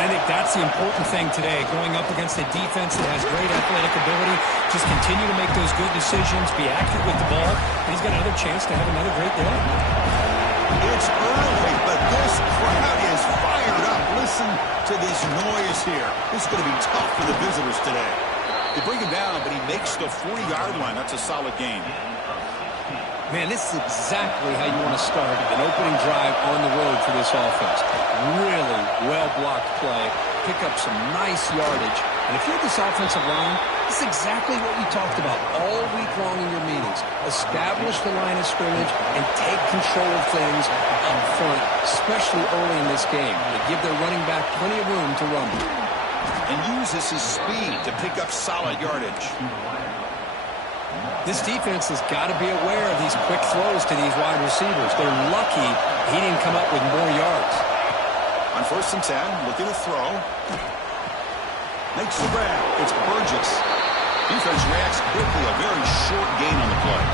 I think that's the important thing today, going up against a defense that has great athletic ability. Just continue to make those good decisions, be accurate with the ball, and he's got another chance to have another great day. It's early, but this crowd is fired up. Listen to this noise here. This is going to be tough for the visitors today. They bring him down, but he makes the 40-yard line. That's a solid gain. Man, this is exactly how you want to start an opening drive on the road for this offense. Really well-blocked play, pick up some nice yardage. And if you're this offensive line, this is exactly what we talked about all week long in your meetings. Establish the line of scrimmage and take control of things up front, especially early in this game. They give their running back plenty of room to run. And uses his speed to pick up solid yardage. This defense has got to be aware of these quick throws to these wide receivers. They're lucky he didn't come up with more yards. On 1st and 10, looking to throw. Makes the grab. It's Burgess. Defense reacts quickly. A very short gain on the play.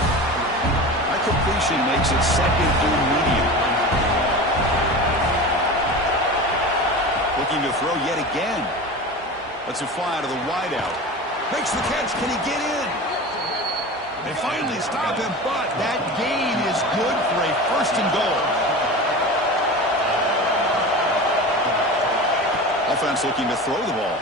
That completion makes it 2nd and medium. Looking to throw yet again. Lets it fly to the wideout. Makes the catch. Can he get in? They finally stop him, but that gain is good for a 1st and goal. Offense looking to throw the ball.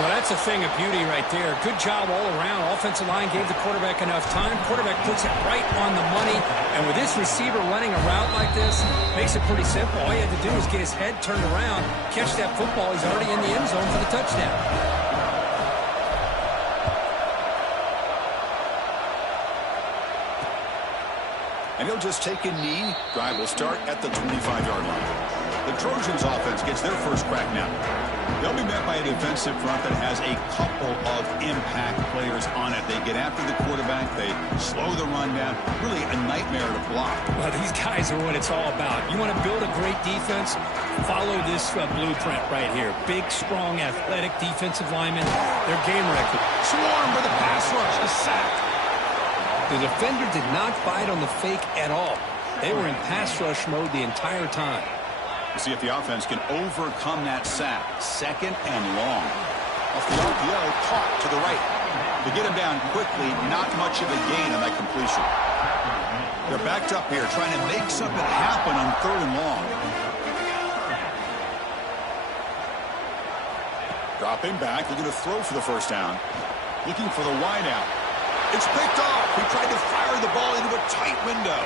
Well, that's a thing of beauty right there. Good job all around. Offensive line gave the quarterback enough time. Quarterback puts it right on the money. And with this receiver running a route like this, makes it pretty simple. All you had to do is get his head turned around, catch that football. He's already in the end zone for the touchdown. And he'll just take a knee. Drive will start at the 25-yard line. The Trojans offense gets their first crack now. They'll be met by a defensive front that has a couple of impact players on it. They get after the quarterback. They slow the run down. Really a nightmare to block. Well, these guys are what it's all about. You want to build a great defense? Follow this blueprint right here. Big, strong, athletic defensive linemen. Their game record. Swarm with a pass rush. A sack. The defender did not bite on the fake at all. They were in pass rush mode the entire time. We'll see if the offense can overcome that sack. 2nd and long. Off the RPO, caught to the right. To get him down quickly, not much of a gain on that completion. They're backed up here, trying to make something happen on 3rd and long. Dropping back, looking to throw for the 1st down. Looking for the wideout. It's picked off. He tried to fire the ball into a tight window.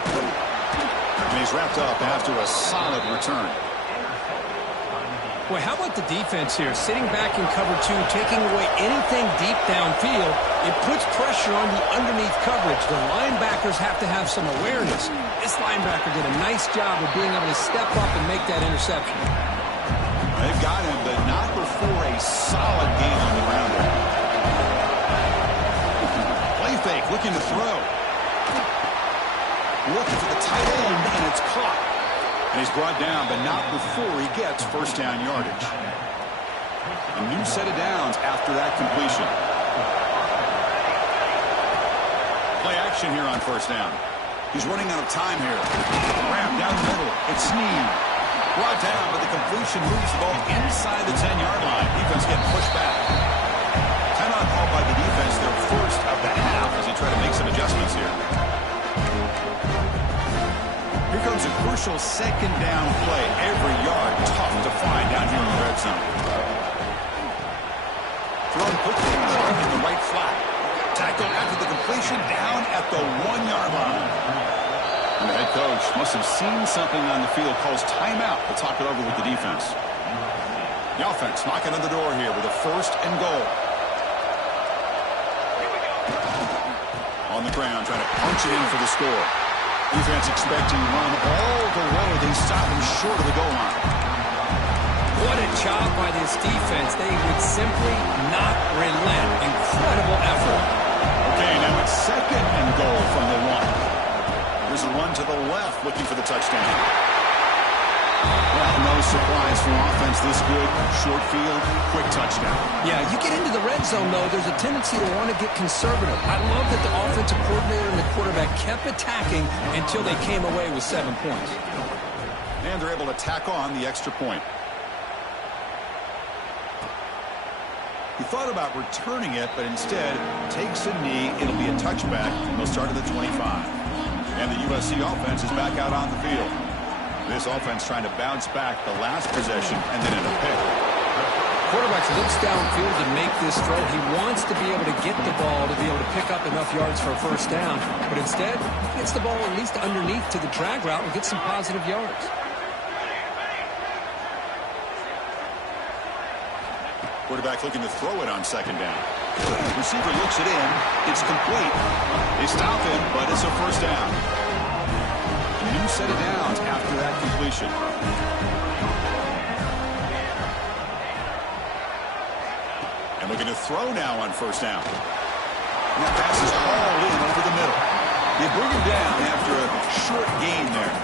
And he's wrapped up after a solid return. Boy, how about the defense here? Sitting back in cover 2, taking away anything deep downfield. It puts pressure on the underneath coverage. The linebackers have to have some awareness. This linebacker did a nice job of being able to step up and make that interception. They've got him, but not before a solid gain on the ground. Play fake, looking to throw. Looking for the tight end, and it's caught. And he's brought down, but not before he gets 1st down yardage. A new set of downs after that completion. Play action here on 1st down. He's running out of time here. Wrap down the middle. It's Sneed. Brought down, but the completion moves the ball inside the 10-yard line. Defense getting pushed back. Timeout called by the defense, their 1st of the half, as they try to make some adjustments here. Here comes a crucial 2nd down play. Every yard tough to find down here in the red zone. Thrown quickly in the right flat. Tackle after the completion down at the 1-yard line. And the head coach must have seen something on the field. Calls timeout to talk it over with the defense. The offense knocking on the door here with a 1st and goal. On the ground, trying to punch it in for the score. Defense expecting to run all the way. They stop him short of the goal line. What a job by this defense. They would simply not relent. Incredible effort. Okay, now it's 2nd and goal from the 1. There's a run to the left looking for the touchdown. Well, no surprise for offense this good. Short field, quick touchdown. Yeah, you get into the red zone, though, there's a tendency to want to get conservative. I love that the offensive coordinator and the quarterback kept attacking until they came away with 7 points. And they're able to tack on the extra point. He thought about returning it, but instead takes a knee. It'll be a touchback, and they'll start at the 25. And the USC offense is back out on the field. This offense trying to bounce back the last possession and then in a pick. Quarterback looks downfield to make this throw. He wants to be able to get the ball to be able to pick up enough yards for a first down. But instead, he gets the ball at least underneath to the drag route and gets some positive yards. Quarterback looking to throw it on second down. Receiver looks it in. It's complete. They stop him, but it's a first down. A new set of downs after that completion. And looking to throw now on first down. And that pass is hauled in over the middle. They bring him down after a short gain there.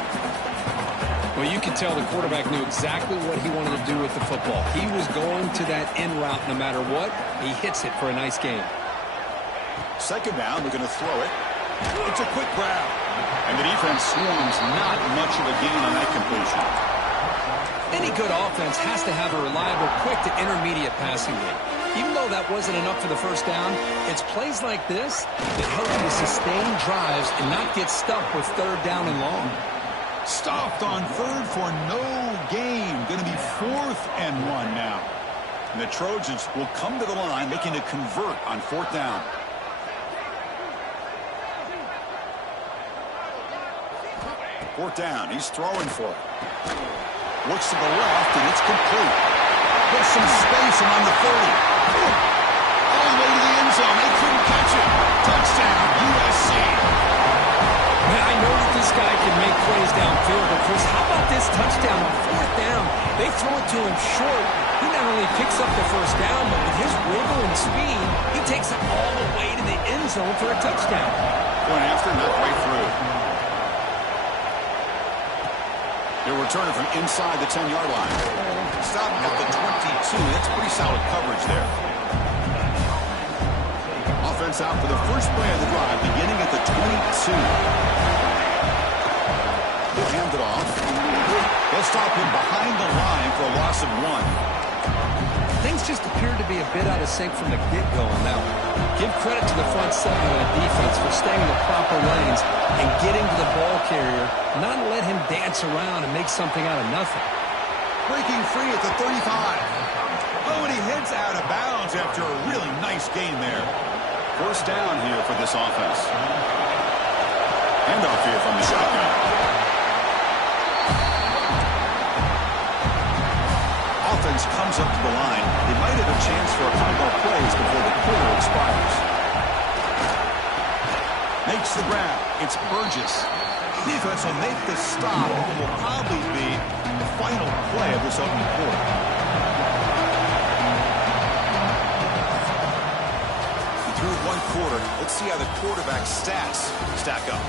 Well, you can tell the quarterback knew exactly what he wanted to do with the football. He was going to that in route no matter what. He hits it for a nice gain. Second down, looking to throw it. It's a quick grab. And the defense swarms, not much of a gain on that completion. Any good offense has to have a reliable, quick to intermediate passing game. Even though that wasn't enough for the first down, it's plays like this that help you to sustain drives and not get stuck with third down and long. Stopped on third for no gain. Going to be 4th and 1 now. And the Trojans will come to the line looking to convert on 4th down. Fourth down. He's throwing for it. Looks to the left, and it's complete. There's some space around the 30. All the way to the end zone. They couldn't catch it. Touchdown, USC. Man, I know that this guy can make plays downfield, but Chris, how about this touchdown on 4th down? They throw it to him short. He not only picks up the first down, but with his wiggle and speed, he takes it all the way to the end zone for a touchdown. Going after, not right through. They're returning from inside the 10-yard line. Stopping at the 22. That's pretty solid coverage there. Offense out for the first play of the drive, beginning at the 22. They'll hand it off. They'll stop him behind the line for a loss of 1. Things just appear to be a bit out of sync from the get-go on that one. Give credit to the front seven of the defense for staying in the proper lanes and getting to the ball carrier, not let him dance around and make something out of nothing. Breaking free at the 35. Oh, and he heads out of bounds after a really nice gain there. First down here for this offense. Handoff here from the shotgun. Offense comes up to the line. They might have a chance for a couple more plays before the quarter expires. Makes the grab. It's Burgess. Defense will make the stop. It will probably be the final play of this opening quarter. Through one quarter, let's see how the quarterback's stats stack up.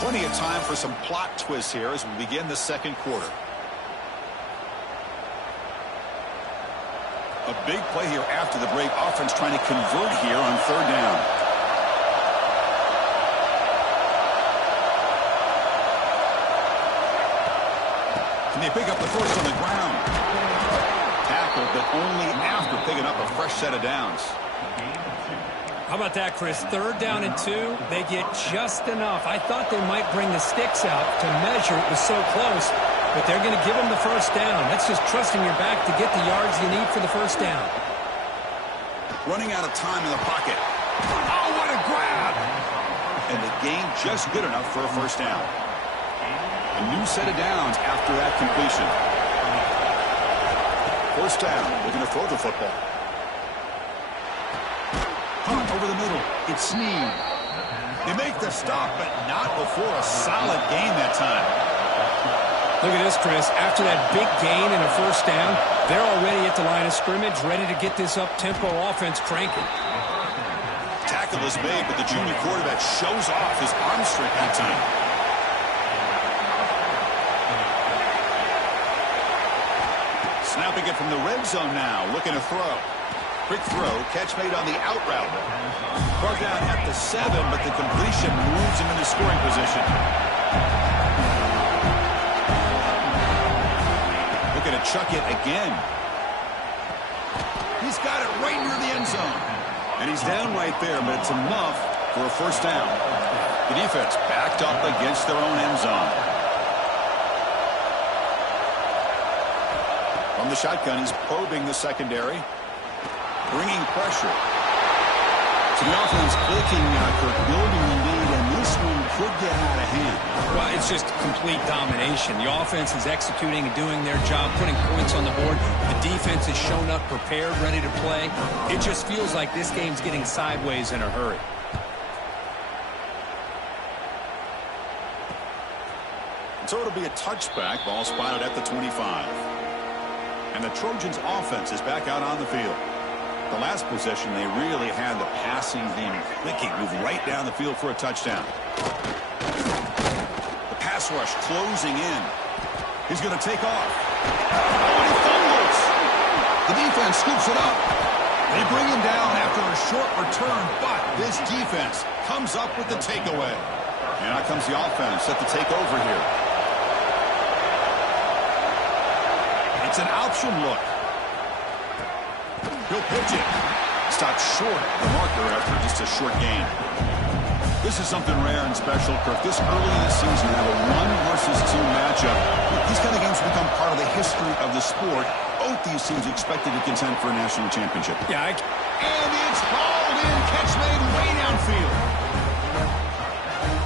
Plenty of time for some plot twists here as we begin the second quarter. A big play here after the break. Offense trying to convert here on third down. Can they pick up the first on the ground? Tackled, but only after picking up a fresh set of downs. How about that, Chris? Third down and 2, they get just enough. I thought they might bring the sticks out to measure. It was so close, but they're going to give them the first down. That's just trusting your back to get the yards you need for the first down. Running out of time in the pocket. Oh, what a grab! And the gain just good enough for a first down. A new set of downs after that completion. First down. They're going to throw the football. Hunt over the middle. It's Snead. They make the stop, but not before a solid gain that time. Look at this, Chris. After that big gain and a first down, they're already at the line of scrimmage, ready to get this up-tempo offense cranking. Tackle is made, but the junior quarterback shows off his arm strength that time. Snapping it from the red zone now, looking to throw. Quick throw, catch made on the out route. Brought down at the 7, but the completion moves him into scoring position. Looking to chuck it again. He's got it right near the end zone. And he's down right there, but it's enough for a first down. The defense backed up against their own end zone. From the shotgun, he's probing the secondary. Bringing pressure. So the offense clicking, Kirk, building the lead, and this one could get out of hand. Well, it's just complete domination. The offense is executing and doing their job, putting points on the board. The defense has shown up prepared, ready to play. It just feels like this game's getting sideways in a hurry. So it'll be a touchback. Ball spotted at the 25. And the Trojans' offense is back out on the field. The last possession, they really had the passing game clicking, move right down the field for a touchdown. The pass rush closing in. He's going to take off. Oh, and he fumbles. The defense scoops it up. They bring him down after a short return, but this defense comes up with the takeaway. And out comes the offense set to take over here. It's an option look. He'll pitch it. Stopped short of the marker after just a short gain. This is something rare and special, Kirk. This early in the season, you have a 1-versus-2 matchup. These kind of games become part of the history of the sport. Both these teams expected to contend for a national championship. Yeah, and it's hauled in. Catch made way downfield.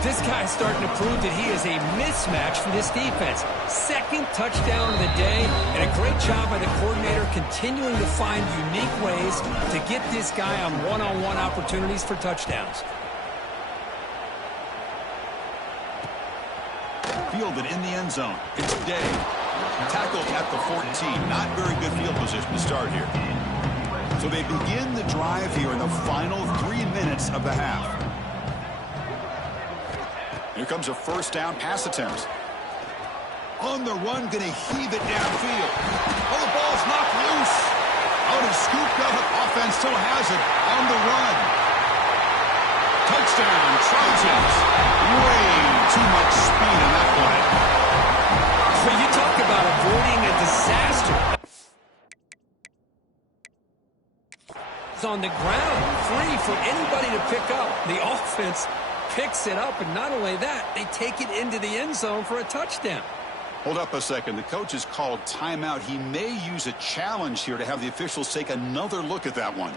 This guy's starting to prove that he is a mismatch for this defense. Second touchdown of the day, and a great job by the coordinator continuing to find unique ways to get this guy on one-on-one opportunities for touchdowns. Fielded in the end zone. It's Day. Tackled at the 14. Not very good field position to start here. So they begin the drive here in the final 3 minutes of the half. Here comes a first down pass attempt. On the run, going to heave it downfield. Oh, the ball's knocked loose. Out and scooped up. Offense still has it on the run. Touchdown, Trojans. Way too much speed in that play. So you talk about avoiding a disaster. It's on the ground, free for anybody to pick up. The offense picks it up, and not only that, they take it into the end zone for a touchdown. Hold up a second. The coach has called timeout. He may use a challenge here to have the officials take another look at that one.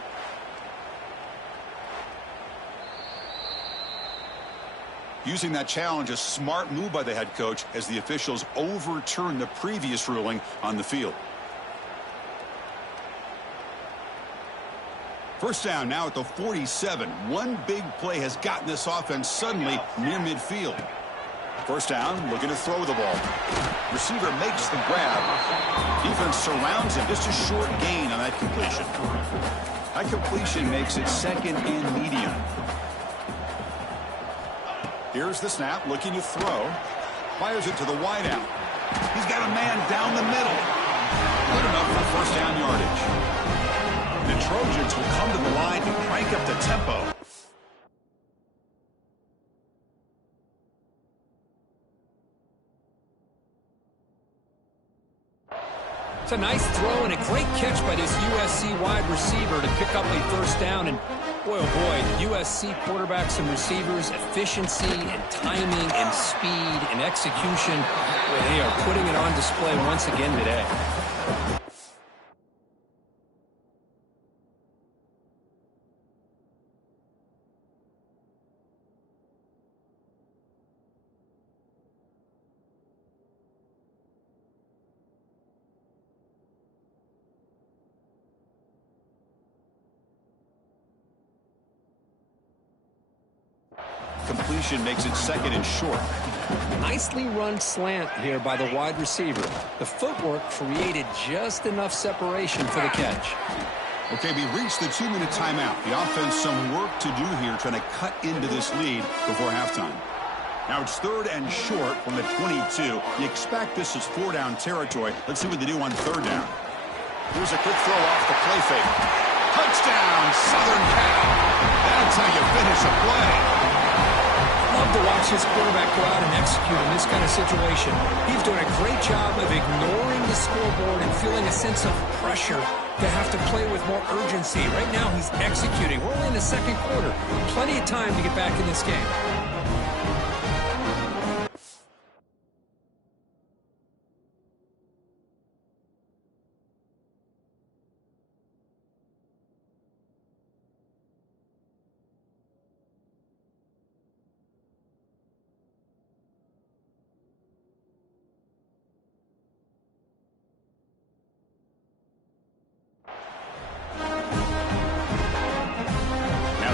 Using that challenge, a smart move by the head coach as the officials overturn the previous ruling on the field. First down now at the 47. One big play has gotten this offense suddenly near midfield. First down, looking to throw the ball. Receiver makes the grab. Defense surrounds him. Just a short gain on that completion. That completion makes it second and medium. Here's the snap, looking to throw. Fires it to the wideout. He's got a man down the middle. Good enough for first down yardage. The Trojans will come to the line to crank up the tempo. It's a nice throw and a great catch by this USC wide receiver to pick up a first down. And boy, oh boy, USC quarterbacks and receivers, efficiency and timing and speed and execution, well, they are putting it on display once again today. Completion makes it second and short. Nicely run slant here by the wide receiver. The footwork created just enough separation for the catch. Okay, we reached the 2-minute timeout. The offense some work to do here trying to cut into this lead before halftime. Now it's third and short from the 22. You expect this is 4-down territory. Let's see what they do on third down. Here's a quick throw off the play fake. Touchdown, Southern Cal. That's how you finish a play. Love to watch his quarterback go out and execute in this kind of situation. He's doing a great job of ignoring the scoreboard and feeling a sense of pressure to have to play with more urgency. Right now, he's executing. We're only in the second quarter. Plenty of time to get back in this game.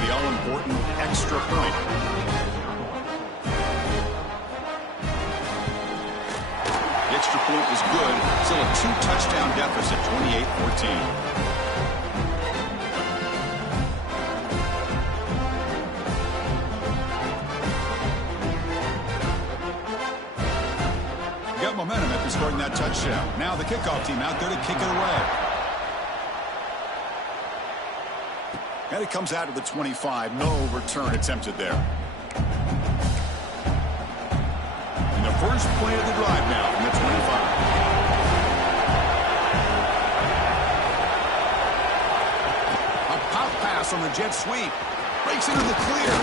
All-important extra point. The extra point is good. Still a 2-touchdown deficit, 28-14. Got momentum after scoring that touchdown. Now the kickoff team out there to kick it away. And it comes out of the 25. No return attempted there. And the first play of the drive now from the 25. A pop pass on the jet sweep. Breaks into the clear.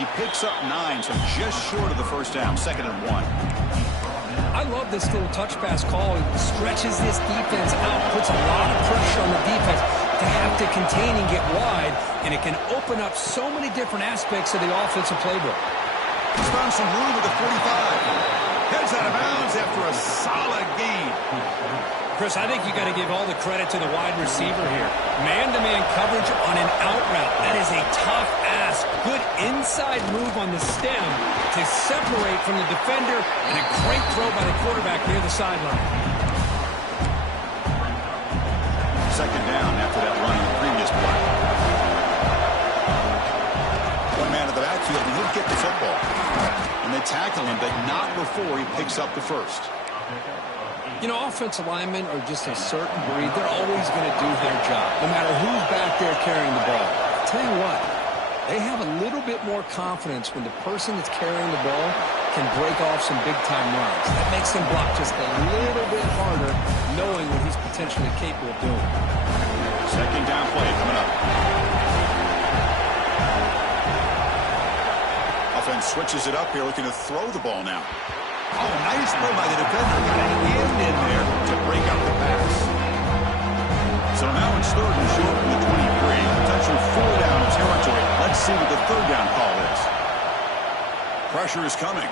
He picks up 9, so just short of the first down. 2nd and 1. I love this little touch pass call. It stretches this defense out, puts a lot of pressure on the defense to have to contain and get wide, and it can open up so many different aspects of the offensive playbook. He's found some room at the 45. Heads out of bounds after a solid gain. Chris, I think you got to give all the credit to the wide receiver here. Man-to-man coverage on an out route. That is a tough ask. Good inside move on the stem to separate from the defender, and a great throw by the quarterback near the sideline. 2nd down after that run in the previous play. One man in the backfield, and he'll get the football. And they tackle him, but not before he picks up the first. You know, offensive linemen are just a certain breed. They're always going to do their job, no matter who's back there carrying the ball. I'll tell you what, they have a little bit more confidence when the person that's carrying the ball can break off some big-time runs. That makes them block just a little bit harder, knowing what he's potentially capable of doing. 2nd down play coming up. Offense switches it up here, looking to throw the ball now. Oh, nice play by the defender. Got a hand in there to break up the pass. So now it's 3rd and short from the 23. Touching 4 down territory. Let's see what the 3rd down call is. Pressure is coming.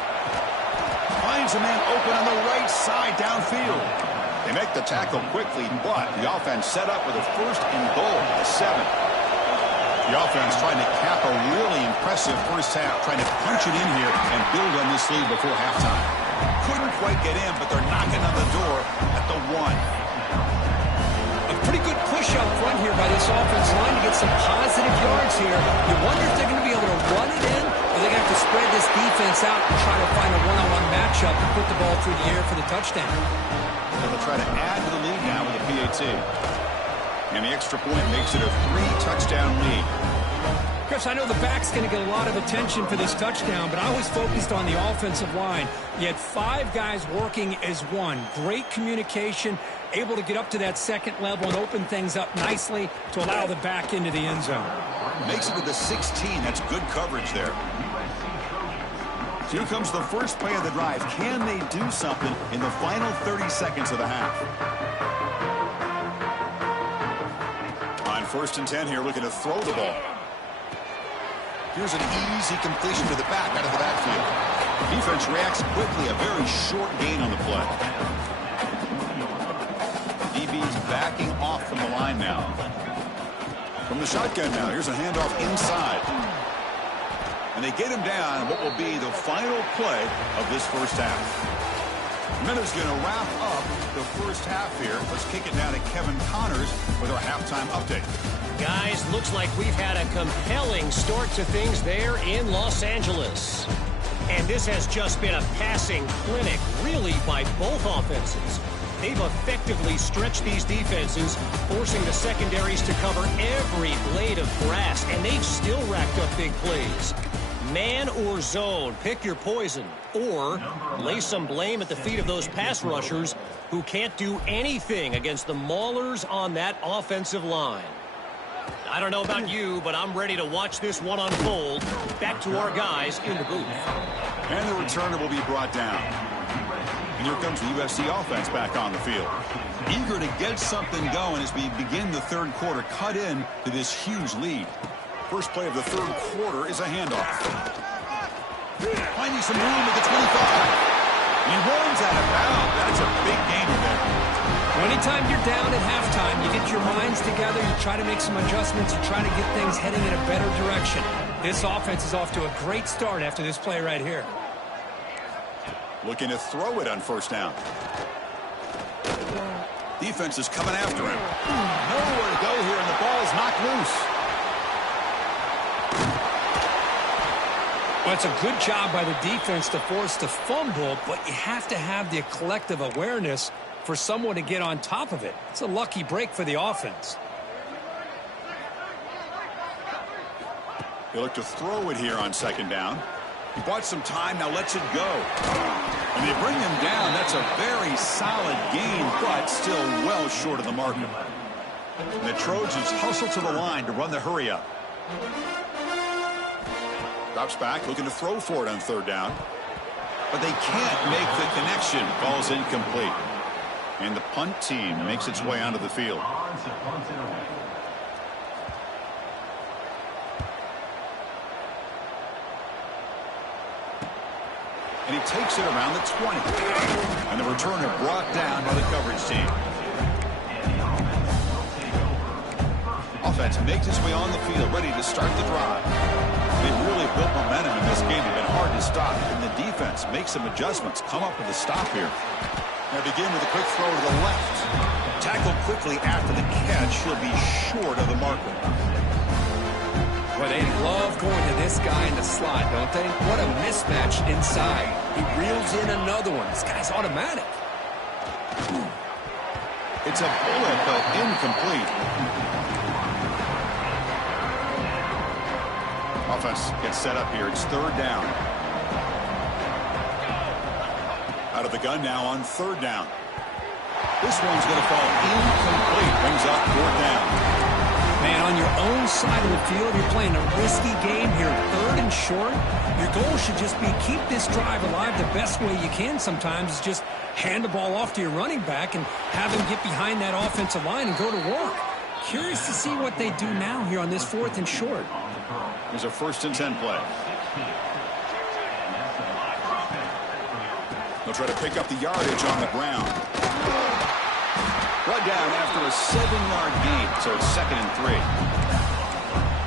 Finds a man open on the right side downfield. They make the tackle quickly, but the offense set up with a 1st and goal at the 7. The offense trying to cap a really impressive first half, trying to punch it in here and build on this lead before halftime. Couldn't quite get in, but they're knocking on the door at the 1. A pretty good push out front here by this offensive line to get some positive yards here. You wonder if they're going to be able to run it in, or they're going to have to spread this defense out and try to find a one-on-one matchup and put the ball through the air for the touchdown. They'll try to add to the lead now with a PAT. And the extra point makes it a 3-touchdown lead. Chris, I know the back's going to get a lot of attention for this touchdown, but I was focused on the offensive line. You had 5 guys working as one. Great communication, able to get up to that 2nd level and open things up nicely to allow the back into the end zone. Makes it to the 16. That's good coverage there. So here comes the first play of the drive. Can they do something in the final 30 seconds of the half? On 1st and 10 here, looking to throw the ball. Here's an easy completion to the back out of the backfield. Defense reacts quickly. A very short gain on the play. DB's backing off from the line now. From the shotgun now, here's a handoff inside. And they get him down what will be the final play of this first half. Minutes going to wrap up the first half here. Let's kick it down to Kevin Connors with our halftime update. Guys, looks like we've had a compelling start to things there in Los Angeles. And this has just been a passing clinic, really, by both offenses. They've effectively stretched these defenses, forcing the secondaries to cover every blade of grass, and they've still racked up big plays. Man or zone, pick your poison, or lay some blame at the feet of those pass rushers who can't do anything against the maulers on that offensive line. I don't know about you, but I'm ready to watch this one unfold. Back to our guys in the booth. And the returner will be brought down. And here comes the USC offense back on the field. Eager to get something going as we begin the third quarter, cut in to this huge lead. First play of the third quarter is a handoff. Finding some room at the 25. He runs out of bounds. That's a big gain there. Anytime you're down at halftime, you get your minds together, you try to make some adjustments, you try to get things heading in a better direction. This offense is off to a great start after this play right here. Looking to throw it on first down. Defense is coming after him. Nowhere to go here, and the ball is knocked loose. Well, it's a good job by the defense to force the fumble, but you have to have the collective awareness for someone to get on top of it. It's a lucky break for the offense. They look to throw it here on second down. He bought some time, now lets it go. And they bring him down. That's a very solid gain, but still well short of the marker. And the Trojans hustle to the line to run the hurry up. Drops back, looking to throw for it on third down. But they can't make the connection. Ball's incomplete. And the punt team makes its way onto the field. And he takes it around the 20. And the returner brought down by the coverage team. Offense makes its way on the field, ready to start the drive. They've really built momentum in this game. They've been hard to stop. And the defense makes some adjustments, come up with a stop here. Now begin with a quick throw to the left. Tackled quickly after the catch. He'll be short of the marker. Well, they love going to this guy in the slot, don't they? What a mismatch inside. He reels in another one. This guy's automatic. It's a bullet, but incomplete. Offense gets set up here. It's third down. Out of the gun now on third down. This one's going to fall incomplete. Brings up fourth down. Man, on your own side of the field, you're playing a risky game here. Third and short. Your goal should just be keep this drive alive the best way you can sometimes. Is just hand the ball off to your running back and have him get behind that offensive line and go to work. Curious to see what they do now here on this fourth and short. Here's a 1st and 10 play. They'll try to pick up the yardage on the ground. Brought down after a 7-yard gain, so it's 2nd and 3.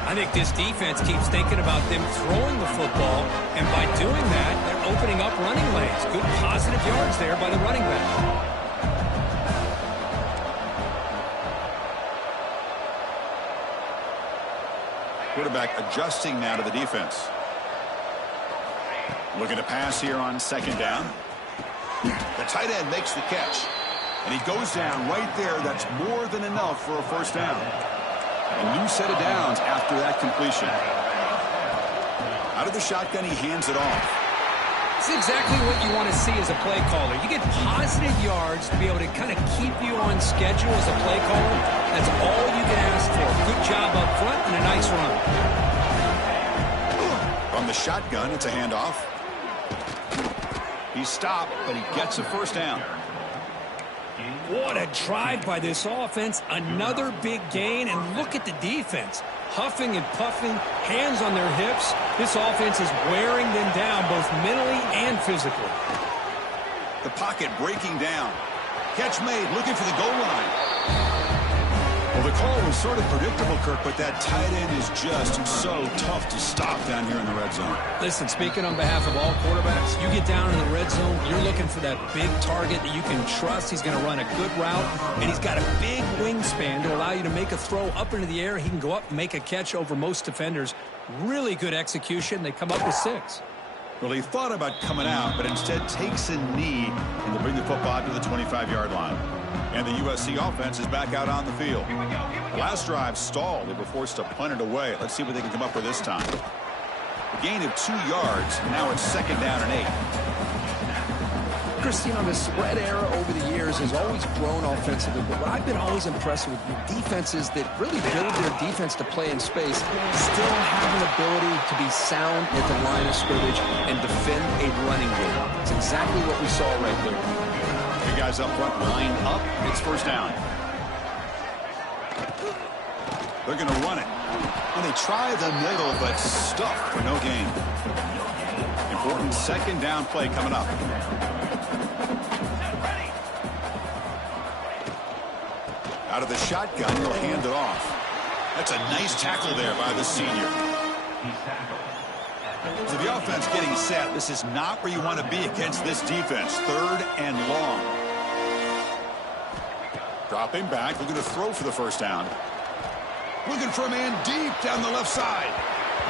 I think this defense keeps thinking about them throwing the football, and by doing that, they're opening up running lanes. Good positive yards there by the running back. Quarterback adjusting now to the defense. Looking to pass here on second down. The tight end makes the catch. And he goes down right there. That's more than enough for a first down. A new set of downs after that completion. Out of the shotgun, he hands it off. It's exactly what you want to see as a play caller. You get positive yards to be able to kind of keep you on schedule as a play caller. That's all you can ask for. Good job up front and a nice run. From the shotgun, it's a handoff. He stopped, but he gets a first down. What a drive by this offense. Another big gain, and look at the defense. Huffing and puffing, hands on their hips. This offense is wearing them down both mentally and physically. The pocket breaking down. Catch made, looking for the goal line. Well, the call was sort of predictable, Kirk, but that tight end is just so tough to stop down here in the red zone. Listen, speaking on behalf of all quarterbacks, you get down in the red zone, you're looking for that big target that you can trust. He's going to run a good route, and he's got a big wingspan to allow you to make a throw up into the air. He can go up and make a catch over most defenders. Really good execution. They come up with 6. Well, he thought about coming out, but instead takes a knee, and they'll bring the football to the 25-yard line. And the USC offense is back out on the field. Last drive stalled. They were forced to punt it away. Let's see what they can come up with this time. A gain of 2 yards. Now it's 2nd down and 8. Chris, you know, the spread era over the years has always grown offensively, but what I've been always impressed with defenses that really build their defense to play in space still have an ability to be sound at the line of scrimmage and defend a running game. It's exactly what we saw right there. The guys up front line up. It's 1st down. They're going to run it. And they try the middle, but stuffed for no gain. Important 2nd down play coming up. Out of the shotgun, he'll hand it off. That's a nice tackle there by the senior. So the offense getting set. This is not where you want to be against this defense. 3rd and long. Dropping back, looking to throw for the 1st down. Looking for a man deep down the left side.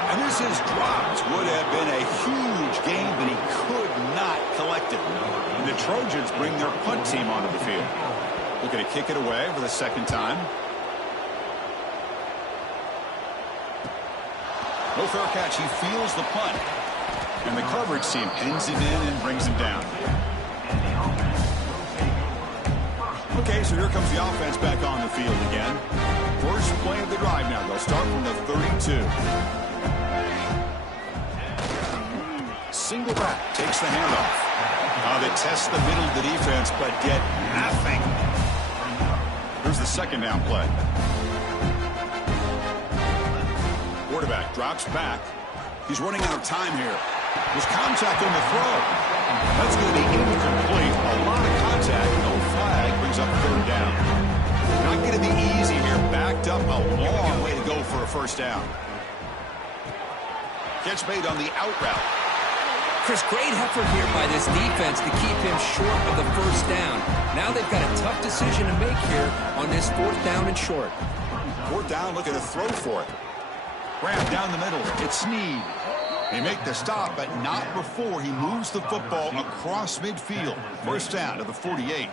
And this is dropped. Would have been a huge gain, but he could not collect it. And the Trojans bring their punt team onto the field. Looking to kick it away for the 2nd time. No fair catch. He feels the punt. And the coverage team pins him in and brings him down. Okay, so here comes the offense back on the field again. First play of the drive now. They'll start from the 32. Single back takes the handoff. They test the middle of the defense, but get nothing. Here's the 2nd down play. Quarterback drops back. He's running out of time here. There's contact on the throw. That's going to be incomplete. A lot of contact. No flag. Brings up 3rd down. Not going to be easy here. Backed up a long way to go for a 1st down. Catch made on the out route. Chris, great effort here by this defense to keep him short of the 1st down. Now they've got a tough decision to make here on this 4th down and short. 4th down, looking to throw for it. Grab down the middle. It's Snead. They make the stop, but not before he moves the football across midfield. 1st down to the 48.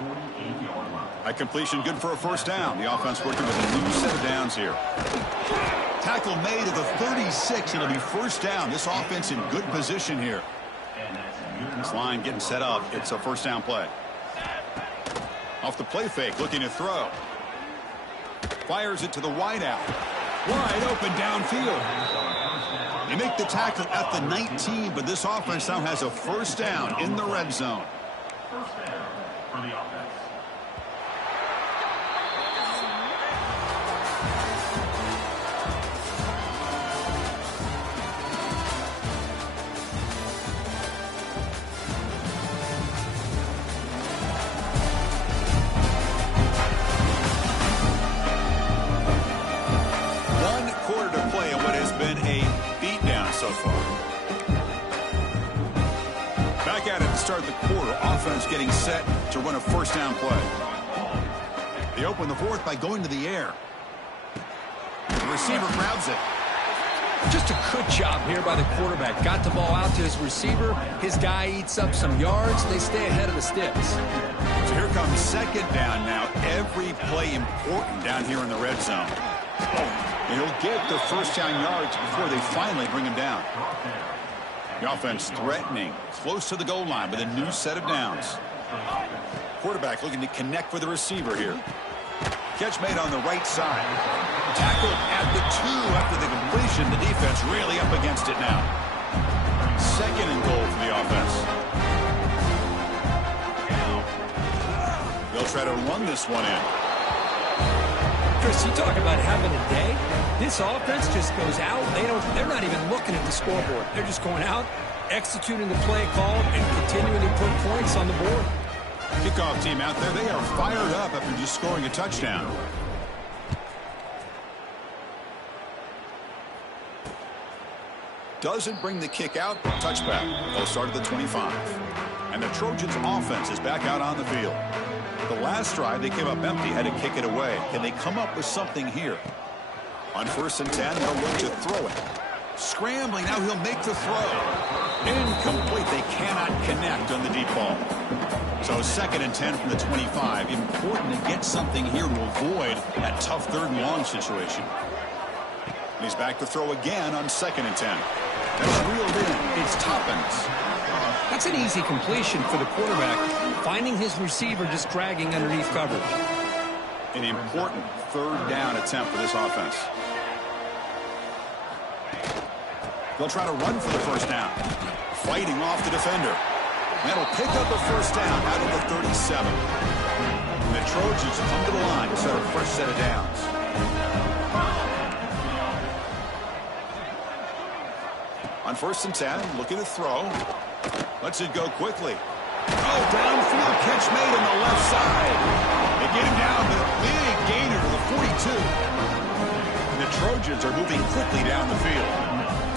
That completion good for a 1st down. The offense working with a new set of downs here. Tackle made at the 36. It'll be 1st down. This offense in good position here. This line getting set up. It's a 1st down play. Off the play fake, looking to throw. Fires it to the wideout. Wide open downfield. They make the tackle at the 19, but this offense now has a 1st down in the red zone. 1st down for the offense. So far. Back at it to start the quarter. Offense getting set to run a 1st down play. They open the 4th by going to the air. The receiver grabs it. Just a good job here by the quarterback. Got the ball out to his receiver. His guy eats up some yards. They stay ahead of the sticks. So here comes 2nd down now. Every play important down here in the red zone. And he'll get the 1st down yards before they finally bring him down. The offense threatening, close to the goal line with a new set of downs. Quarterback looking to connect with the receiver here. Catch made on the right side. Tackled at the 2 after the completion. The defense really up against it now. 2nd and goal for the offense. They'll try to run this one in. Chris, you talk about having a day. This offense just goes out. They're not even looking at the scoreboard. They're just going out, executing the play called, and continuing to put points on the board. Kickoff team out there. They are fired up after just scoring a touchdown. Doesn't bring the kick out. Touchback. They'll start at the 25. And the Trojans offense is back out on the field. The last drive, they came up empty, had to kick it away. Can they come up with something here? On 1st and 10, they'll look to throw it. Scrambling, now he'll make the throw. Incomplete, they cannot connect on the deep ball. So 2nd and 10 from the 25. Important to get something here to avoid that tough 3rd and long situation. And he's back to throw again on 2nd and 10. That's reeled in. It's Toppins. That's an easy completion for the quarterback, finding his receiver just dragging underneath coverage. An important 3rd down attempt for this offense. They'll try to run for the 1st down. Fighting off the defender. That'll pick up a 1st down out of the 37. And the Trojans come to the line to set a fresh set of downs. On 1st and 10, looking to throw. Lets it go quickly. Oh, downfield catch made on the left side. They get him down, but a big gainer to the 42. And the Trojans are moving quickly down the field.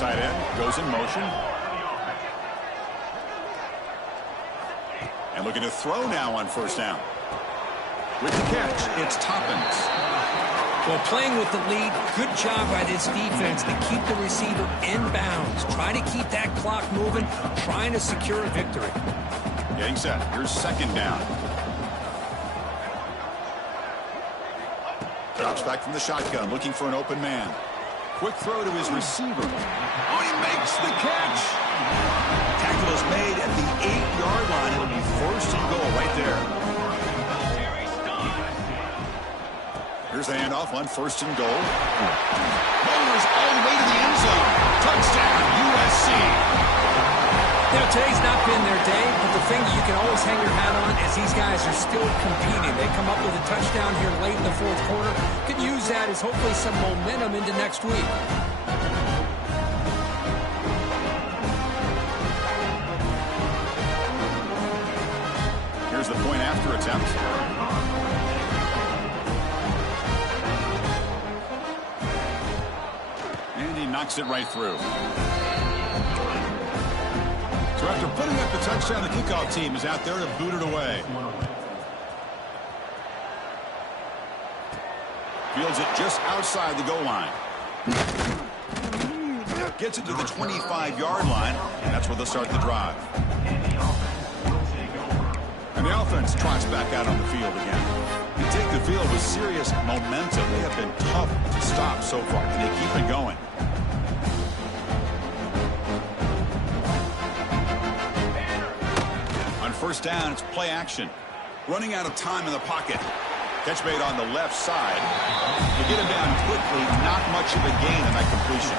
Tight end goes in motion. And looking to throw now on 1st down. With the catch, it's Toppins. Well, playing with the lead, good job by this defense to keep the receiver in bounds. Try to keep that clock moving, trying to secure a victory. Getting set. Here's 2nd down. Drops back from the shotgun, looking for an open man. Quick throw to his receiver. Oh, he makes the catch. Tackle is made at the 8-yard line. It'll be 1st and goal right there. Here's the handoff on 1st and goal. Boulders all the way to the end zone. Touchdown, USC. You know, today's not been their day, but the thing you can always hang your hat on is these guys are still competing. They come up with a touchdown here late in the 4th quarter. Could use that as hopefully some momentum into next week. Here's the point after attempt. And he knocks it right through. So after putting up the touchdown, the kickoff team is out there to boot it away. Fields it just outside the goal line. Gets it to the 25-yard line, and that's where they'll start the drive. And the offense trots back out on the field again. They take the field with serious momentum. They have been tough to stop so far, and they keep it going. On 1st down, it's play action. Running out of time in the pocket. Catch made on the left side. They get him down quickly. Not much of a gain on that completion.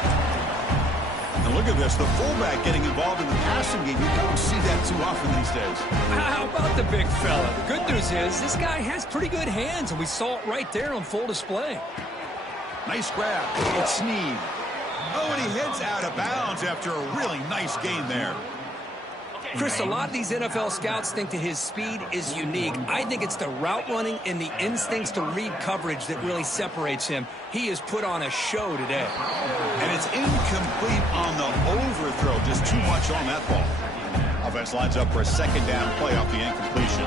And look at this. The fullback getting involved in the passing game. You don't see that too often these days. How about the big fella? The good news is this guy has pretty good hands, and we saw it right there on full display. Nice grab. It's Sneed. Oh, and he heads out of bounds after a really nice gain there. Chris, a lot of these NFL scouts think that his speed is unique. I think it's the route running and the instincts to read coverage that really separates him. He has put on a show today. And it's incomplete on the overthrow. Just too much on that ball. Offense lines up for a 2nd down play off the incompletion.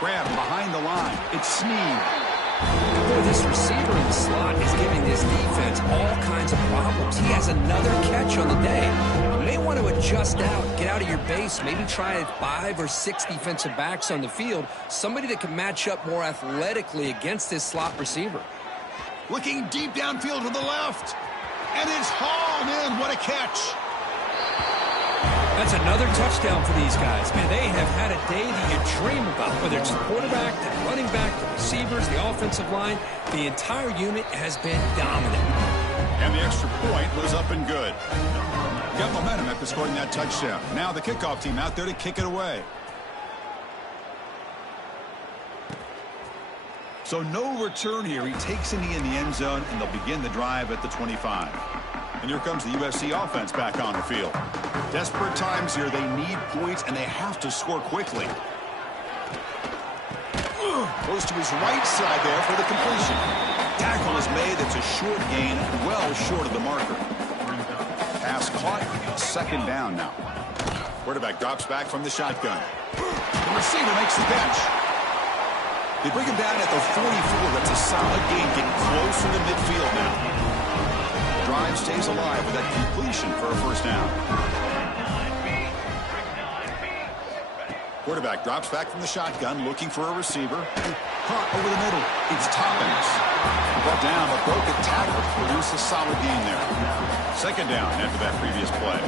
Grab behind the line. It's Sneed. Boy, this receiver in the slot is giving this defense all kinds of problems. He has another catch on the day. You may want to adjust out, get out of your base, maybe try 5 or 6 defensive backs on the field, somebody that can match up more athletically against this slot receiver. Looking deep downfield to the left. And it's hauled in. What a catch. That's another touchdown for these guys. Man, they have had a day that you dream about, whether it's the quarterback, the running back, the receivers, the offensive line. The entire unit has been dominant. And the extra point was up and good. Got momentum after scoring that touchdown. Now the kickoff team out there to kick it away. So no return here. He takes a knee in the end zone, and they'll begin the drive at the 25. And here comes the USC offense back on the field. Desperate times here. They need points, and they have to score quickly. Goes to his right side there for the completion. Tackle is made. It's a short gain, well short of the marker. Pass caught. 2nd down now. Quarterback drops back from the shotgun. The receiver makes the catch. They bring him down at the 44. That's a solid gain, getting closer to midfield now. The drive stays alive with that completion for a first down. Quarterback drops back from the shotgun, looking for a receiver. Caught over the middle. It's Toppins. Brought down, but broken tackle produced a solid gain there. Second down after that previous play.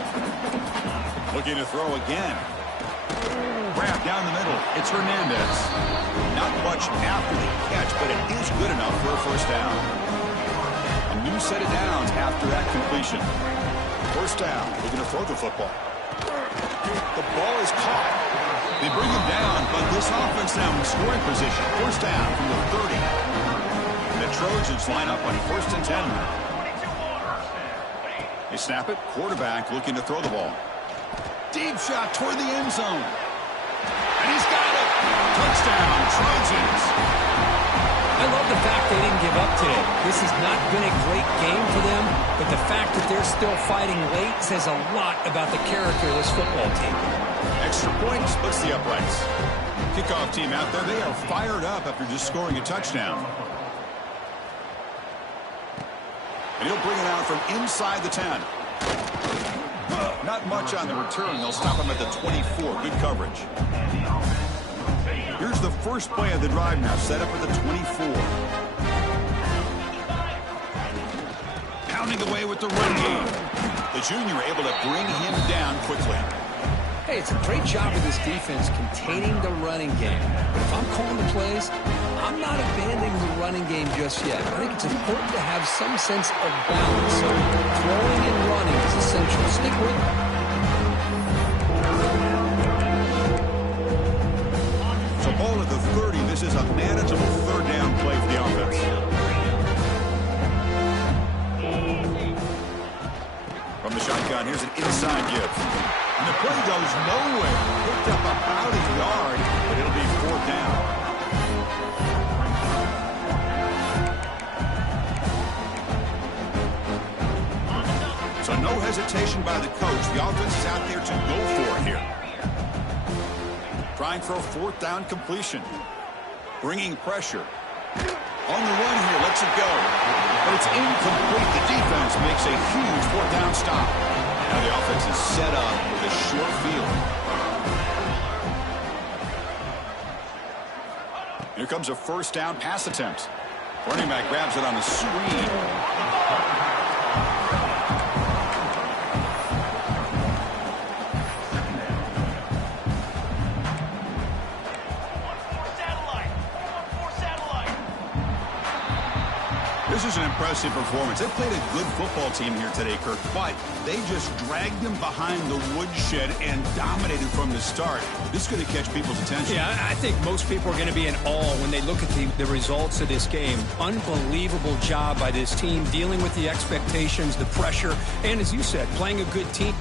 Looking to throw again. Wrap down the middle. It's Hernandez. Not much after the catch, but it is good enough for a first down. A new set of downs after that completion. First down. Looking to throw the football. The ball is caught. They bring him down, but this offense now in scoring position. First down from the 30. And the Trojans line up on first and 10. They snap it. Quarterback looking to throw the ball. Deep shot toward the end zone. And he's got it. Touchdown, Trojans. I love the fact they didn't give up today. This has not been a great game for them, but the fact that they're still fighting late says a lot about the character of this football team. Extra point splits the uprights. Kickoff team out there. They are fired up after just scoring a touchdown. And he'll bring it out from inside the 10. Not much on the return. They'll stop him at the 24. Good coverage. Here's the first play of the drive now. Set up at the 24. Pounding away with the run game. The junior able to bring him down quickly. Hey, it's a great job of this defense containing the running game. But if I'm calling the plays, I'm not abandoning the running game just yet. I think it's important to have some sense of balance. So throwing and running is essential. Stick with it. So ball at the 30. This is a manageable third down play for the offense. From the shotgun, here's an inside give. And the play goes nowhere. Picked up about a yard, but it'll be fourth down. So no hesitation by the coach. The offense is out there to go for it here. Trying for a fourth down completion. Bringing pressure. On the run here, lets it go. But it's incomplete. The defense makes a huge fourth down stop. Now the offense is set up with a short field. Here comes a first down pass attempt. Running back grabs it on a screen. This is an impressive performance. They played a good football team here today, Kirk, but they just dragged them behind the woodshed and dominated from the start. This is going to catch people's attention. Yeah, I think most people are going to be in awe when they look at the results of this game. Unbelievable job by this team, dealing with the expectations, the pressure, and as you said, playing a good team.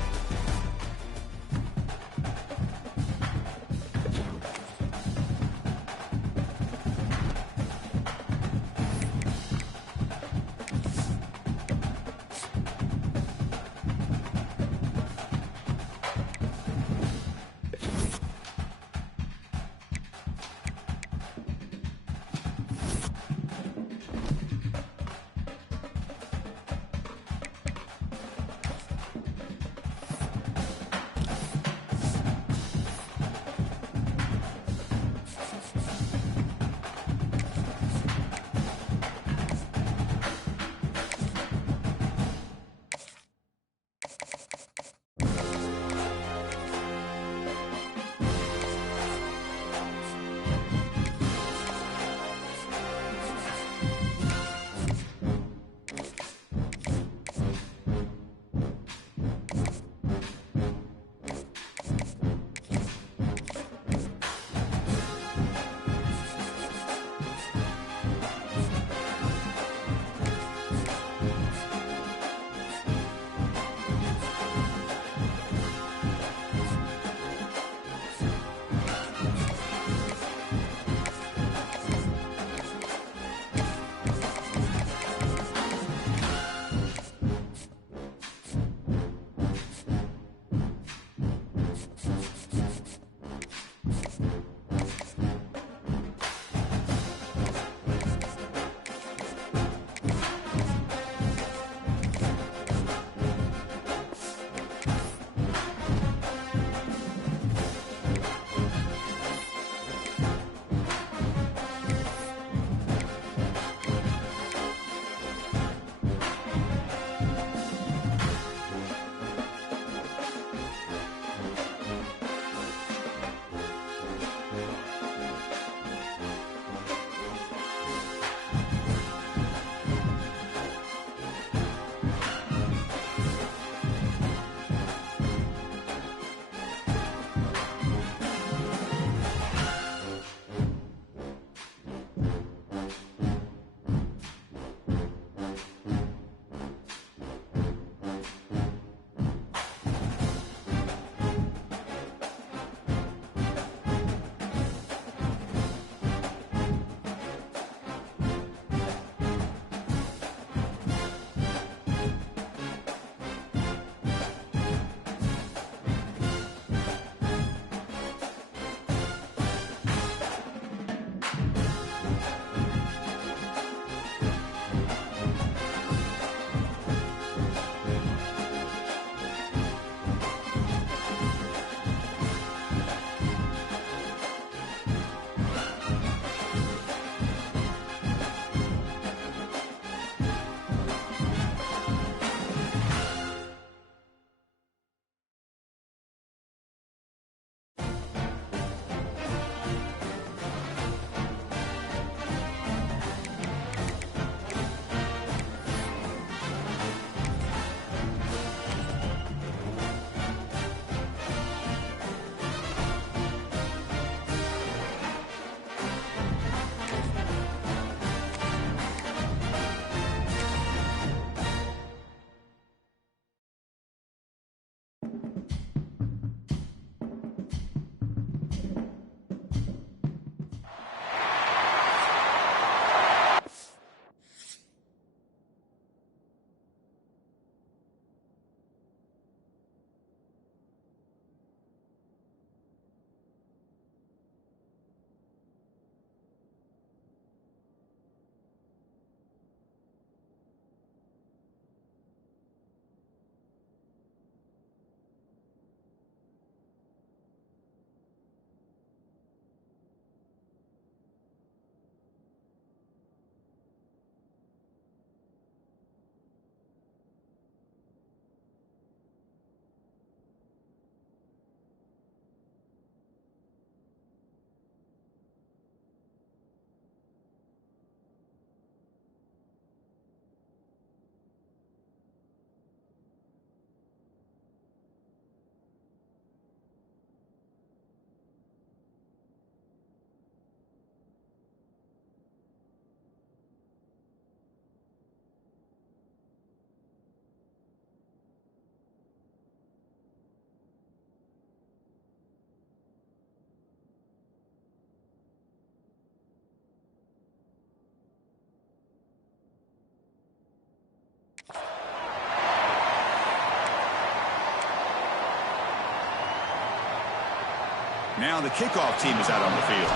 Now the kickoff team is out on the field.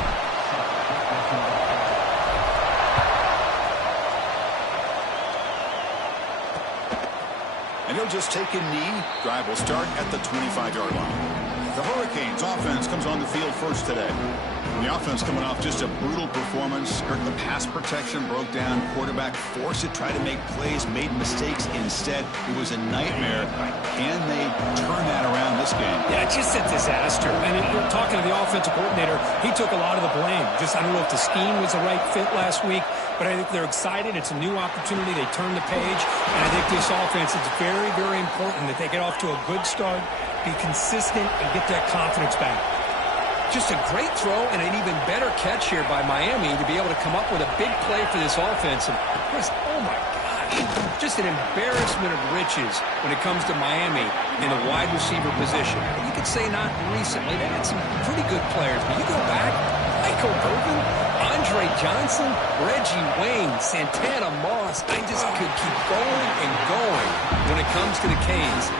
And he'll just take a knee. Drive will start at the 25-yard line. The Hurricanes offense comes on the field first today. The offense coming off just a brutal performance. The pass protection broke down. Quarterback forced it, tried to make plays, made mistakes instead. It was a nightmare. Can they turn that around this game? Yeah, just a disaster. I mean, we're talking to the offensive coordinator. He took a lot of the blame. Just, I don't know if the scheme was the right fit last week, but I think they're excited. It's a new opportunity. They turn the page. And I think this offense, it's very, very important that they get off to a good start, be consistent, and get that confidence back. Just a great throw and an even better catch here by Miami to be able to come up with a big play for this offense. And Chris, oh my gosh, just an embarrassment of riches when it comes to Miami in the wide receiver position. And you could say not recently. They had some pretty good players, but you go back, Michael Irvin, Andre Johnson, Reggie Wayne, Santana Moss. I just could keep going and going when it comes to the Canes.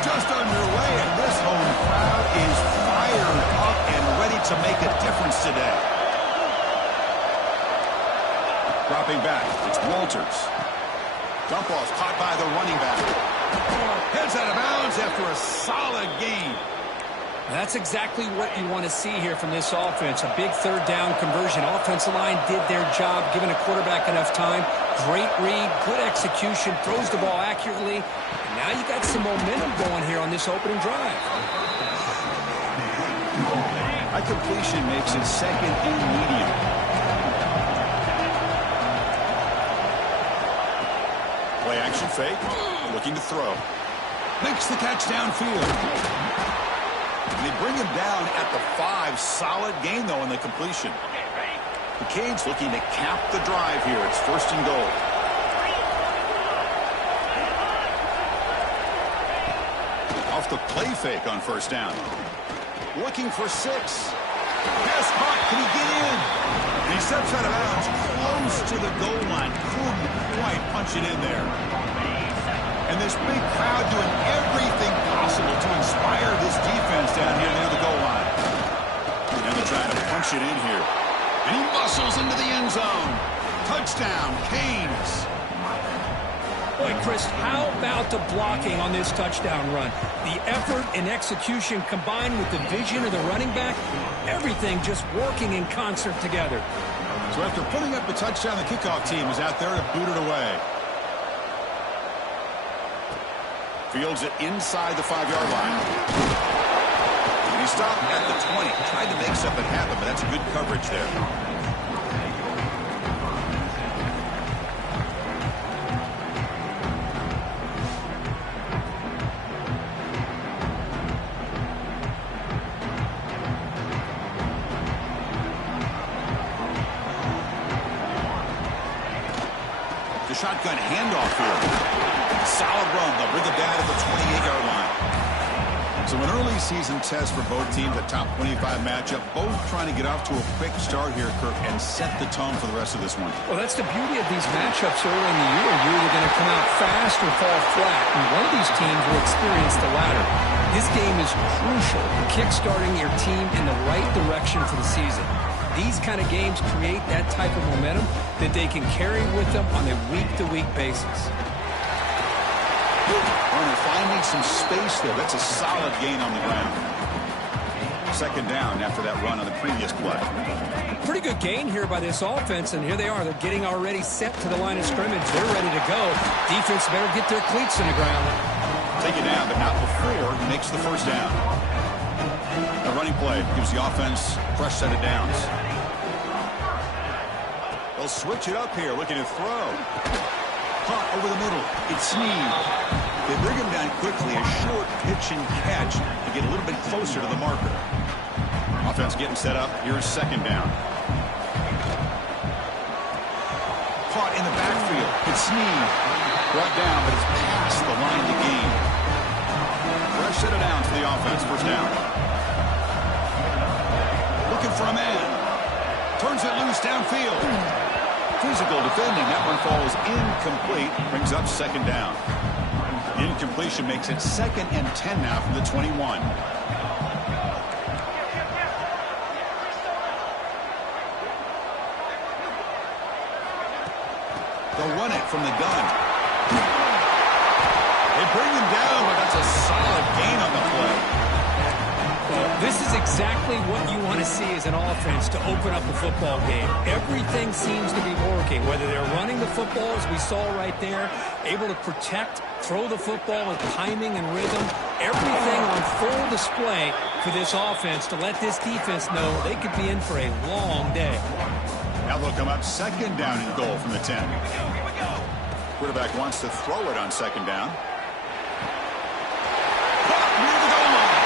Just underway, and this home crowd is fired up and ready to make a difference today. Dropping back, it's Walters. Dump off caught by the running back. Heads out of bounds after a solid gain. That's exactly what you want to see here from this offense. A big third down conversion. Offensive line did their job, giving a quarterback enough time. Great read, good execution, throws the ball accurately. And now you got some momentum going here on this opening drive. High completion makes it second and medium. Play action fake, looking to throw. Makes the catch downfield. They bring him down at the 5. Solid gain, though, in the completion. The Canes looking to cap the drive here. It's first and goal. Off the play fake on first down. Looking for 6. Pass caught. Can he get in? And he steps out of bounds close to the goal line. Couldn't quite punch it in there. And this big crowd doing everything possible to inspire this defense down here near the goal line. And they're trying to punch it in here. And he muscles into the end zone. Touchdown, Canes. Boy, Chris, how about the blocking on this touchdown run? The effort and execution combined with the vision of the running back, everything just working in concert together. So after putting up the touchdown, the kickoff team is out there to boot it away. Fields it inside the 5-yard line. And he stopped at the 20. Tried to make something happen, but that's good coverage there. The shotgun handoff here. Solid run. They'll bring it down to the 28-yard line. So an early season test for both teams, a top 25 matchup. Both trying to get off to a quick start here, Kirk, and set the tone for the rest of this one. Well, that's the beauty of these matchups early in the year. You're either going to come out fast or fall flat. And one of these teams will experience the latter. This game is crucial for kickstarting your team in the right direction for the season. These kind of games create that type of momentum that they can carry with them on a week-to-week basis. Runner finding some space there. That's a solid gain on the ground. Second down after that run on the previous play. Pretty good gain here by this offense, and here they are. They're getting already set to the line of scrimmage. They're ready to go. Defense better get their cleats in the ground. Take it down, but not before he makes the first down. The running play gives the offense a fresh set of downs. They'll switch it up here, looking to throw. Caught over the middle. It's Sneed. They bring him down quickly. A short pitch and catch to get a little bit closer to the marker. Offense getting set up. Here's second down. Caught in the backfield. It's Sneed. Brought down, but it's past the line to gain. Fresh set of downs for the offense. First down. Looking for a man. Turns it loose downfield. Physical defending. That one falls incomplete. Brings up second down. The incompletion makes it 2nd and 10 now from the 21. from the gun. They bring him down, but that's a solid gain on the play. Well, this is exactly what you want to see as an offense to open up a football game. Everything seems to be working, whether they're running the football, as we saw right there, able to protect, throw the football with timing and rhythm. Everything on full display for this offense to let this defense know they could be in for a long day. Now they'll come up second down and goal from the 10. Quarterback wants to throw it on second down. Near the goal line.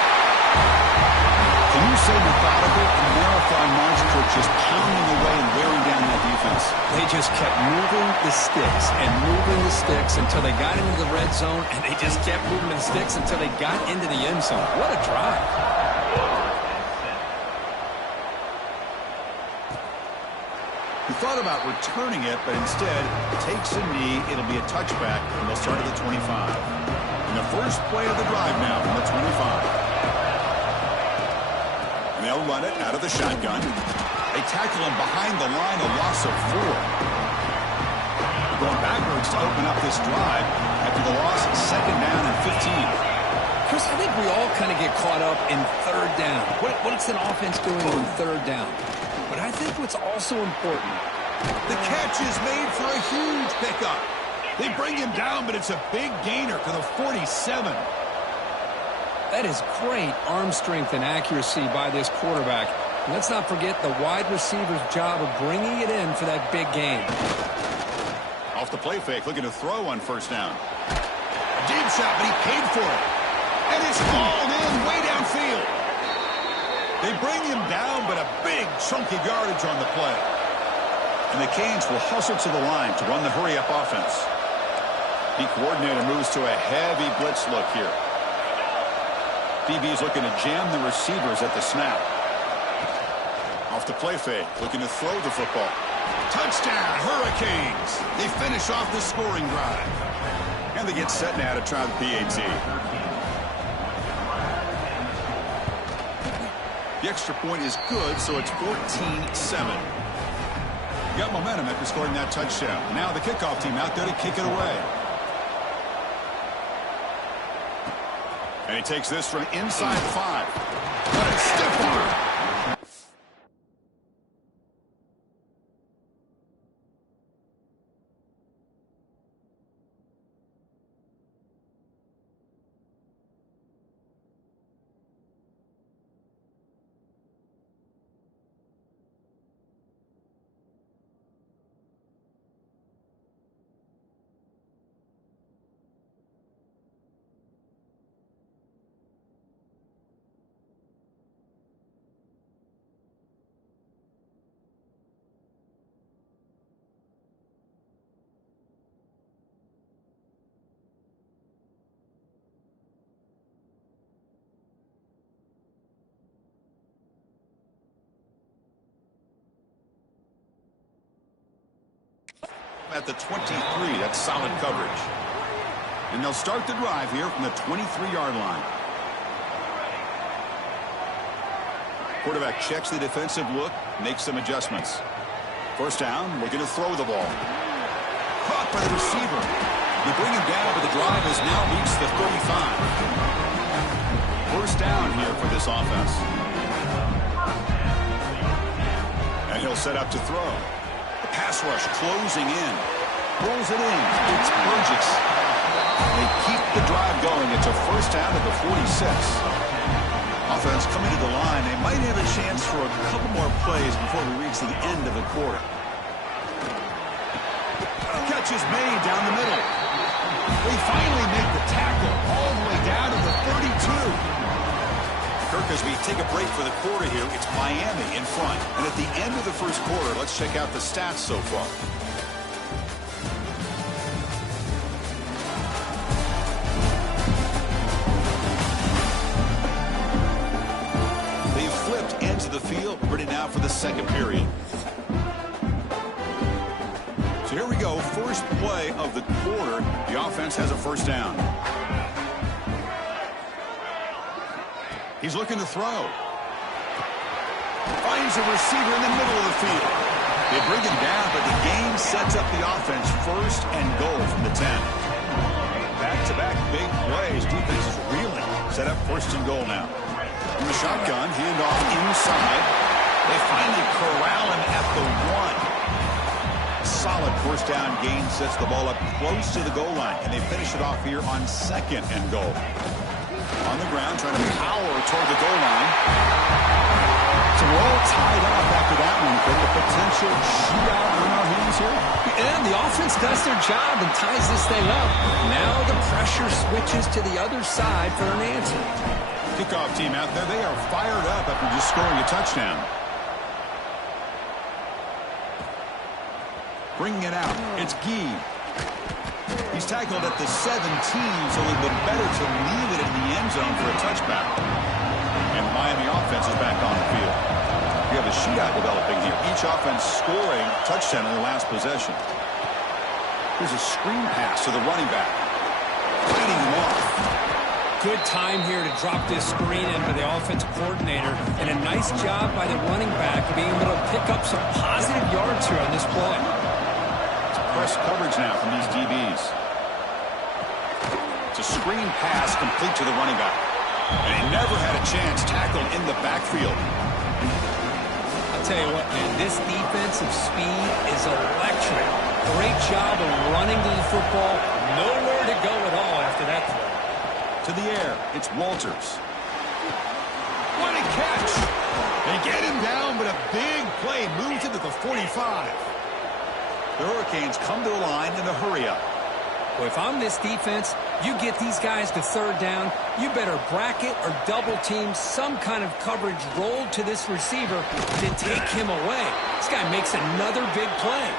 Can you say methodical and marathon march for just pounding away and wearing down that defense? They just kept moving the sticks and moving the sticks until they got into the red zone, and they just kept moving the sticks until they got into the end zone. What a drive. He thought about returning it, but instead takes a knee. It'll be a touchback, and they'll start at the 25. And the first play of the drive now from the 25. And they'll run it out of the shotgun. They tackle him behind the line, a loss of 4. They're going backwards to open up this drive after the loss, second down and 15. Chris, I think we all kind of get caught up in third down. What's an offense doing on third down? But I think what's also important, the catch is made for a huge pickup. They bring him down, but it's a big gainer to the 47. that is great arm strength and accuracy by this quarterback. And let's not forget the wide receiver's job of bringing it in for that big game. Off the play fake, looking to throw on first down. A deep shot, but he paid for it. And it's hauled in way downfield. They bring him down, but a big chunky yardage on the play. And the Canes will hustle to the line to run the hurry-up offense. The coordinator moves to a heavy blitz look here. DB's looking to jam the receivers at the snap. Off the play fake, looking to throw the football. Touchdown, Hurricanes! They finish off the scoring drive. And they get set now to try the PAT. The extra point is good, so it's 14-7. Got momentum after scoring that touchdown. Now the kickoff team out there to kick it away. And he takes this from inside 5. What a stiff arm. At the 23, that's solid coverage. And they'll start the drive here from the 23-yard line. Quarterback checks the defensive look, makes some adjustments. First down, looking to throw the ball. Caught by the receiver. They bring him down, but the drive has now reached the 35. First down here for this offense. And he'll set up to throw. Pass rush closing in. Pulls it in. It's Burgess. They keep the drive going. It's a first down at the 46. Offense coming to the line. They might have a chance for a couple more plays before we reach the end of the quarter. Catch is made down the middle. They finally make the tackle all the way down to the 32. Kirk, as we take a break for the quarter here, it's Miami in front. And at the end of the first quarter, let's check out the stats so far. They've flipped ends of the field, ready now for the second period. So here we go, first play of the quarter. The offense has a first down. He's looking to throw. Finds a receiver in the middle of the field. They bring him down, but the game sets up the offense. First and goal from the 10. Back-to-back big plays. Defense is reeling. Set up first and goal now. From the shotgun, handoff inside. They finally corral him at the 1. Solid first down gain sets the ball up close to the goal line. And they finish it off here on second and goal. On the ground, trying to power toward the goal line. So we're all tied up after that one. But the potential shootout on our hands here. And the offense does their job and ties this thing up. Now the pressure switches to the other side for an answer. Kickoff team out there, they are fired up after just scoring a touchdown. Bringing it out, it's Gee. He's tackled at the 17, so it would have been better to leave it in the end zone for a touchback. And the Miami offense is back on the field. We have a shootout developing here. Each offense scoring a touchdown in their last possession. Here's a screen pass to the running back. Fighting him off. Good time here to drop this screen in for the offensive coordinator. And a nice job by the running back being able to pick up some positive yards here on this play. Press coverage now from these DBs. It's a screen pass complete to the running back. And he never had a chance tackled in the backfield. I'll tell you what, man, this defensive speed is electric. Great job of running to the football. Nowhere to go at all after that throw. To the air, it's Walters. What a catch! They get him down, but a big play moves him to the 45. The Hurricanes come to the line in a hurry-up. Well, if I'm this defense, you get these guys to third down, you better bracket or double team some kind of coverage rolled to this receiver to take him away. This guy makes another big play.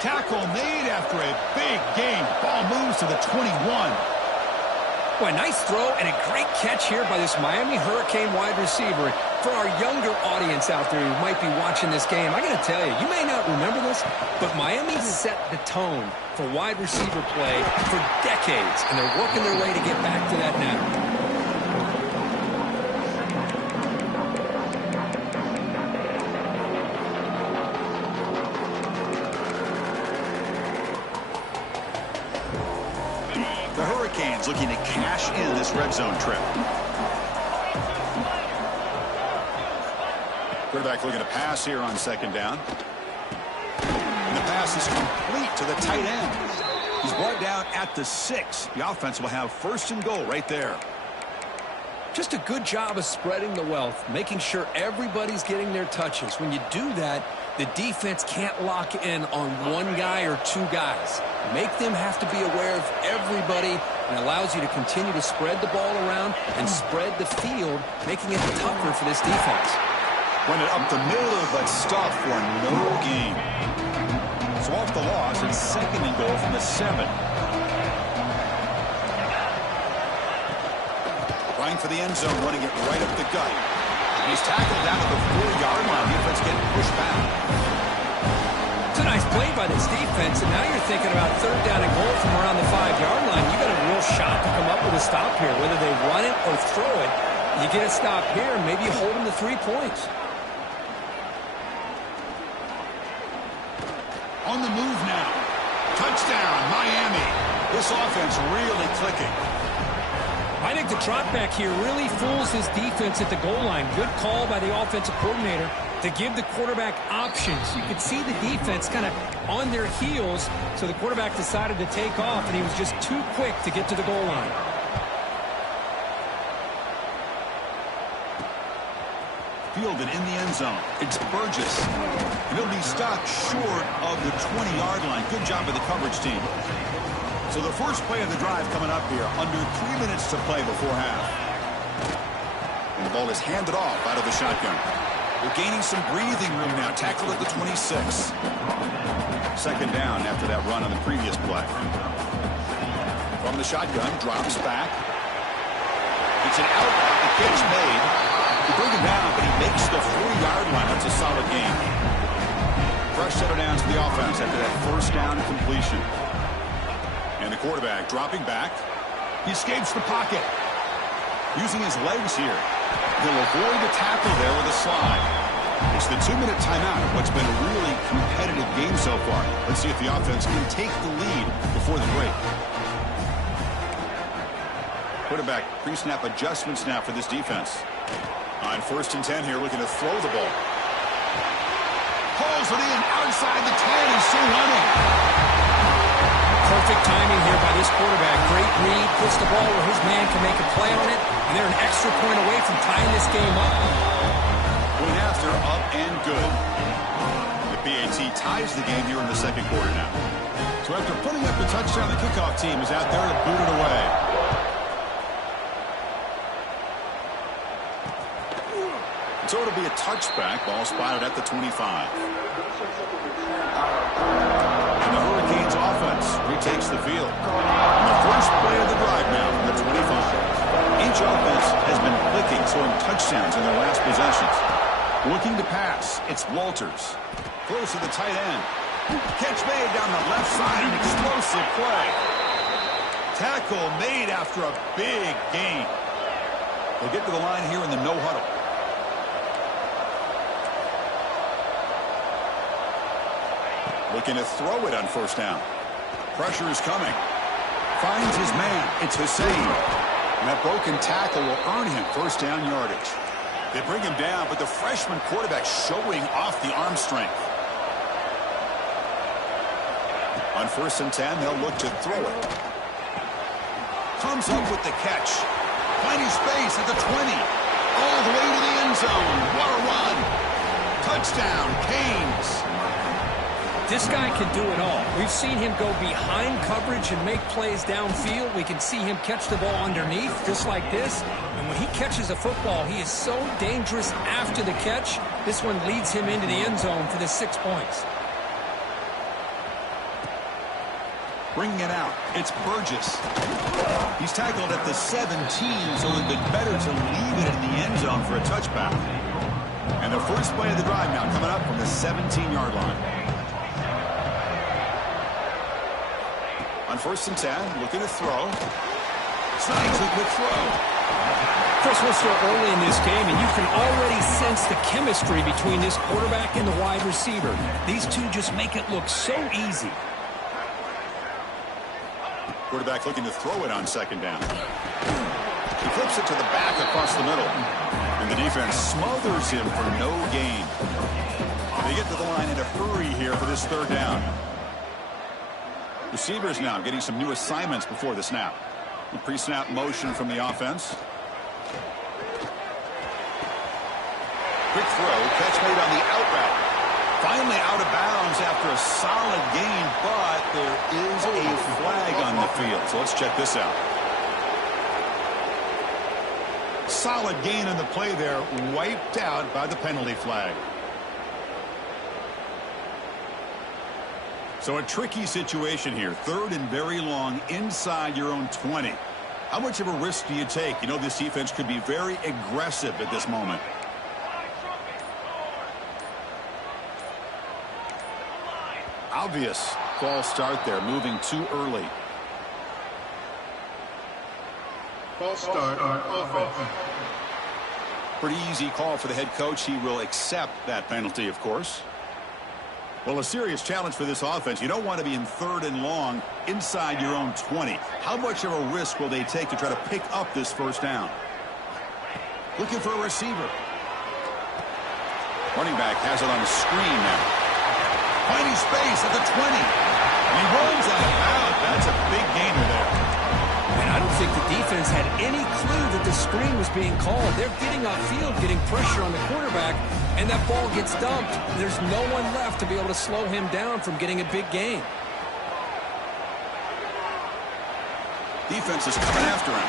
Tackle made after a big gain. Ball moves to the 21. Boy, nice throw and a great catch here by this Miami Hurricane wide receiver. For our younger audience out there who might be watching this game, I got to tell you, you may not remember this, but Miami set the tone for wide receiver play for decades, and they're working their way to get back to that now. The Hurricanes looking to cash in this red zone trip. Quarterback looking to pass here on second down. And the pass is complete to the tight end. He's brought down at the 6. The offense will have first and goal right there. Just a good job of spreading the wealth, making sure everybody's getting their touches. When you do that, the defense can't lock in on one guy or two guys. Make them have to be aware of everybody, and allows you to continue to spread the ball around and spread the field, making it tougher for this defense. Run it up the middle, but stopped for no gain. So off the loss, it's second and goal from the 7. Trying for the end zone, running it right up the gut. He's tackled down at the 4-yard line. Defense getting pushed back. It's a nice play by this defense, and now you're thinking about third down and goal from around the 5-yard line. You got a real shot to come up with a stop here, whether they run it or throw it. You get a stop here, and maybe you hold them to 3 points. On the move now. Touchdown, Miami. This offense really clicking. I think the trot back here really fools his defense at the goal line. Good call by the offensive coordinator to give the quarterback options. You could see the defense kind of on their heels, so the quarterback decided to take off, and he was just too quick to get to the goal line. Fielded in the end zone. It's Burgess. And he'll be stopped short of the 20-yard line. Good job by the coverage team. So the first play of the drive coming up here. Under 3 minutes to play before half. And the ball is handed off out of the shotgun. They're gaining some breathing room now. Tackled at the 26. Second down after that run on the previous play. From the shotgun, drops back. It's an out. The pitch made. They bring him down, but he makes the 4-yard line. That's a solid game. Fresh set of downs to the offense after that first down completion. And the quarterback dropping back. He escapes the pocket. Using his legs here. He'll avoid the tackle there with a slide. His the 2-minute timeout of what's been a really competitive game so far. Let's see if the offense can take the lead before the break. Quarterback pre-snap adjustments now for this defense. On 1st and 10 here, looking to throw the ball. Pulls it in outside the 10 and still running. Perfect timing here by this quarterback. Great read, puts the ball where his man can make a play on it, and they're an extra point away from tying this game up. Point after, up and good. The PAT ties the game here in the second quarter now. So after putting up the touchdown, the kickoff team is out there to boot it away. So it'll be a touchback. Ball spotted at the 25. And the Hurricanes offense retakes the field. And the first play of the drive now from the 25. Each offense has been clicking, scoring touchdowns in their last possessions. Looking to pass, it's Walters. Close to the tight end. Catch made down the left side, an explosive play. Tackle made after a big gain. They'll get to the line here in the no huddle. Looking to throw it on 1st down. Pressure is coming. Finds his man. It's Hussein. And that broken tackle will earn him 1st down yardage. They bring him down, but the freshman quarterback showing off the arm strength. On 1st and 10, they'll look to throw it. Comes up with the catch. Plenty space at the 20. All the way to the end zone. What a run. Touchdown, Canes. This guy can do it all. We've seen him go behind coverage and make plays downfield. We can see him catch the ball underneath, just like this. And when he catches a football, he is so dangerous after the catch. This one leads him into the end zone for the 6 points. Bringing it out, it's Burgess. He's tackled at the 17, so it would have been better to leave it in the end zone for a touchback. And the first play of the drive now coming up from the 17-yard line. On 1st and 10, looking to throw. Snipes a quick throw. Chris, we're still early in this game, and you can already sense the chemistry between this quarterback and the wide receiver. These two just make it look so easy. Quarterback looking to throw it on 2nd down. He flips it to the back across the middle. And the defense smothers him for no gain. They get to the line in a hurry here for this 3rd down. Receivers now getting some new assignments before the snap. The pre-snap motion from the offense. Quick throw, catch made on the out route. Finally out of bounds after a solid gain, but there is a flag on the field. So let's check this out. Solid gain on the play there, wiped out by the penalty flag. So a tricky situation here. 3rd and very long inside your own 20. How much of a risk do you take? You know this defense could be very aggressive at this moment. Obvious false start there, moving too early. False start on offense. Pretty easy call for the head coach. He will accept that penalty, of course. Well, a serious challenge for this offense. You don't want to be in 3rd and long inside your own 20. How much of a risk will they take to try to pick up this 1st down? Looking for a receiver. Running back has it on a screen now. Finding space at the 20. And he rolls out of bounds. That's a big gainer there. And I don't think the defense had any clue that the screen was being called. They're getting upfield, getting pressure on the quarterback, and that ball gets dumped. There's no one left to be able to slow him down from getting a big gain. Defense is coming after him.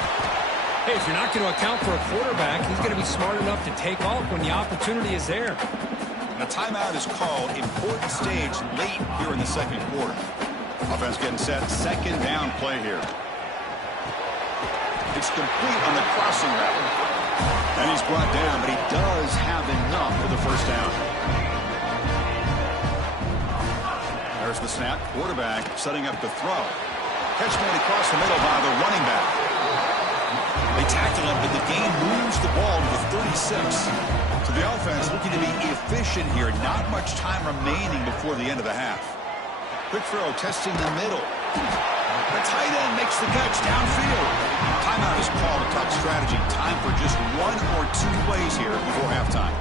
Hey, if you're not going to account for a quarterback, he's going to be smart enough to take off when the opportunity is there. And a timeout is called. Important stage late here in the second quarter. Offense getting set. 2nd down play here. It's complete on the crossing route. And he's brought down, but he does have enough for the 1st down. There's the snap. Quarterback setting up the throw. Catch made across the middle by the running back. They tackle him, but the game moves the ball to the 36. So the offense looking to be efficient here. Not much time remaining before the end of the half. Quick throw, testing the middle. The tight end makes the catch downfield. Timeout is called. A top strategy. Time for just 1 or 2 plays here before halftime.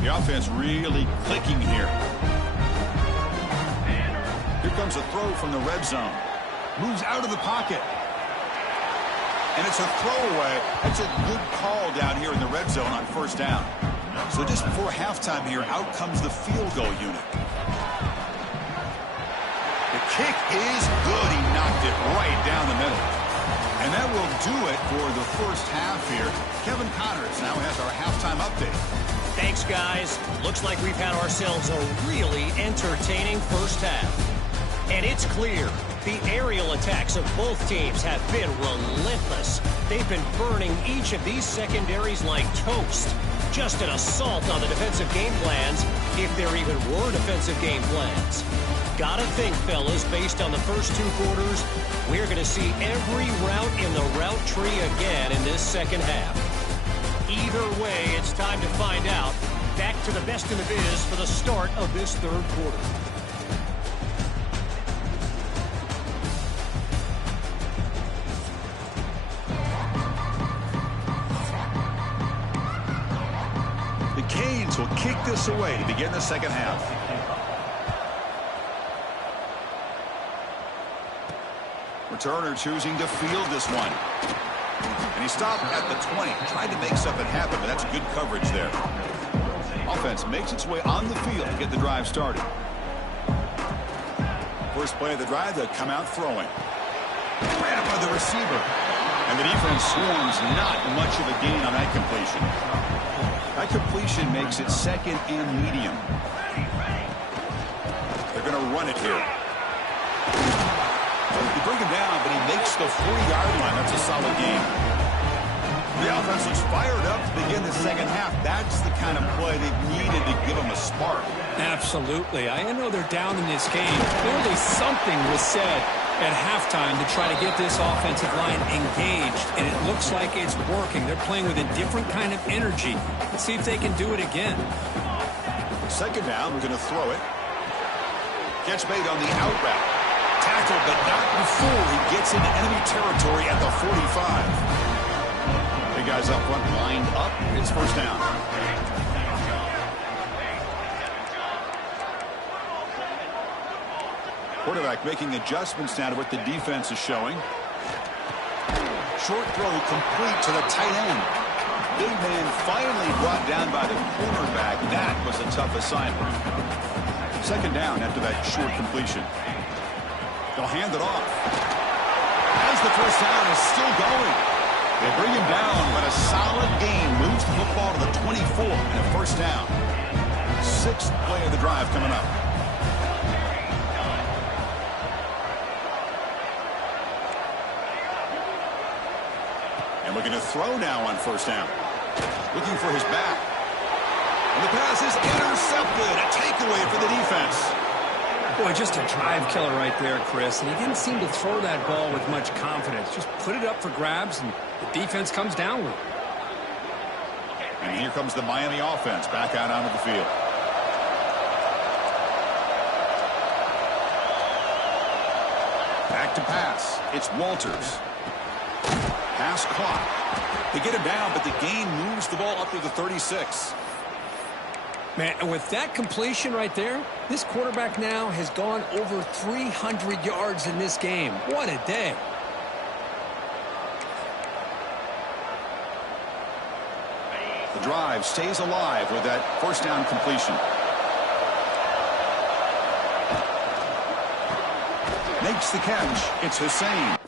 The offense really clicking here. Here comes a throw from the red zone. Moves out of the pocket. And it's a throwaway. That's a good call down here in the red zone on first down. So just before halftime here, out comes the field goal unit. The kick is good. He knocked it right down the middle. And that will do it for the first half here. Kevin Connors now has our halftime update. Thanks, guys. Looks like we've had ourselves a really entertaining first half. And it's clear the aerial attacks of both teams have been relentless. They've been burning each of these secondaries like toast. Just an assault on the defensive game plans, if there even were defensive game plans. Gotta think, fellas, based on the first 2 quarters, we're going to see every route in the route tree again in this second half. Either way, it's time to find out. Back to the best in the biz for the start of this third quarter. The Canes will kick this away to begin the second half. Returner choosing to field this one. And he stopped at the 20. Tried to make something happen, but that's good coverage there. Offense makes its way on the field to get the drive started. First play of the drive, they'll come out throwing. Ran up by the receiver. And the defense swarms not much of a gain on that completion. That completion makes it second and medium. They're going to run it here. They bring him down, but he makes the 40-yard line. That's a solid game. The offense looks fired up to begin the second half. That's the kind of play they've needed to give them a spark. Absolutely. I know they're down in this game. Clearly something was said at halftime to try to get this offensive line engaged, and it looks like it's working. They're playing with a different kind of energy. Let's see if they can do it again. Second down, we're going to throw it. Catch made on the out route. Tackled, but not before he gets into enemy territory at the 45. Big guys up front lined up. It's first down. Quarterback making adjustments now to what the defense is showing. Short throw complete to the tight end. Big man finally brought down by the cornerback. That was a tough assignment. Second down after that short completion. They'll hand it off. As the first down is still going. They bring him down, but a solid gain moves the football to the 24 and a first down. 6th play of the drive coming up. And looking to throw now on first down. Looking for his back. And the pass is intercepted. A takeaway for the defense. Boy, just a drive killer right there, Chris. And he didn't seem to throw that ball with much confidence. Just put it up for grabs, and the defense comes down with it. And here comes the Miami offense back out onto the field. Back to pass. It's Walters. Pass clock. They get him down, but the gain moves the ball up to the 36. Man, and with that completion right there, this quarterback now has gone over 300 yards in this game. What a day. The drive stays alive with that first down completion. Makes the catch. It's Hussein.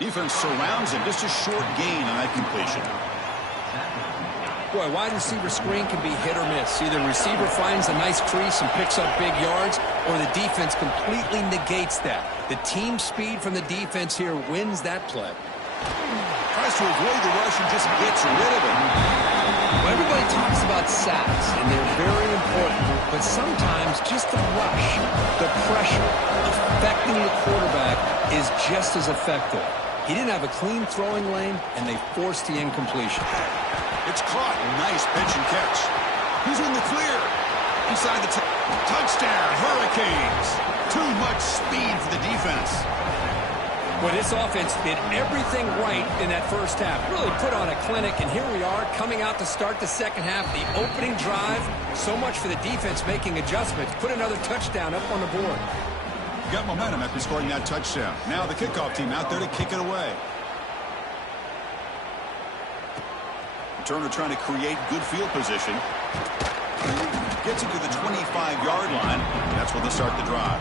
Defense surrounds him. Just a short gain on that completion. Boy, wide receiver screen can be hit or miss. Either receiver finds a nice crease and picks up big yards, or the defense completely negates that. The team speed from the defense here wins that play. Tries to avoid the rush and just gets rid of it. Well, everybody talks about sacks, and they're very important. But sometimes just the rush, the pressure, affecting the quarterback is just as effective. He didn't have a clean throwing lane, and they forced the incompletion. It's caught. Nice pitch and catch. He's in the clear. Inside the touchdown. Hurricanes. Too much speed for the defense. Well, this offense did everything right in that first half. Really put on a clinic, and here we are coming out to start the second half. The opening drive, so much for the defense making adjustments. Put another touchdown up on the board. Got momentum after scoring that touchdown. Now the kickoff team out there to kick it away. Returner trying to create good field position. Gets it to the 25-yard line. That's where they start the drive.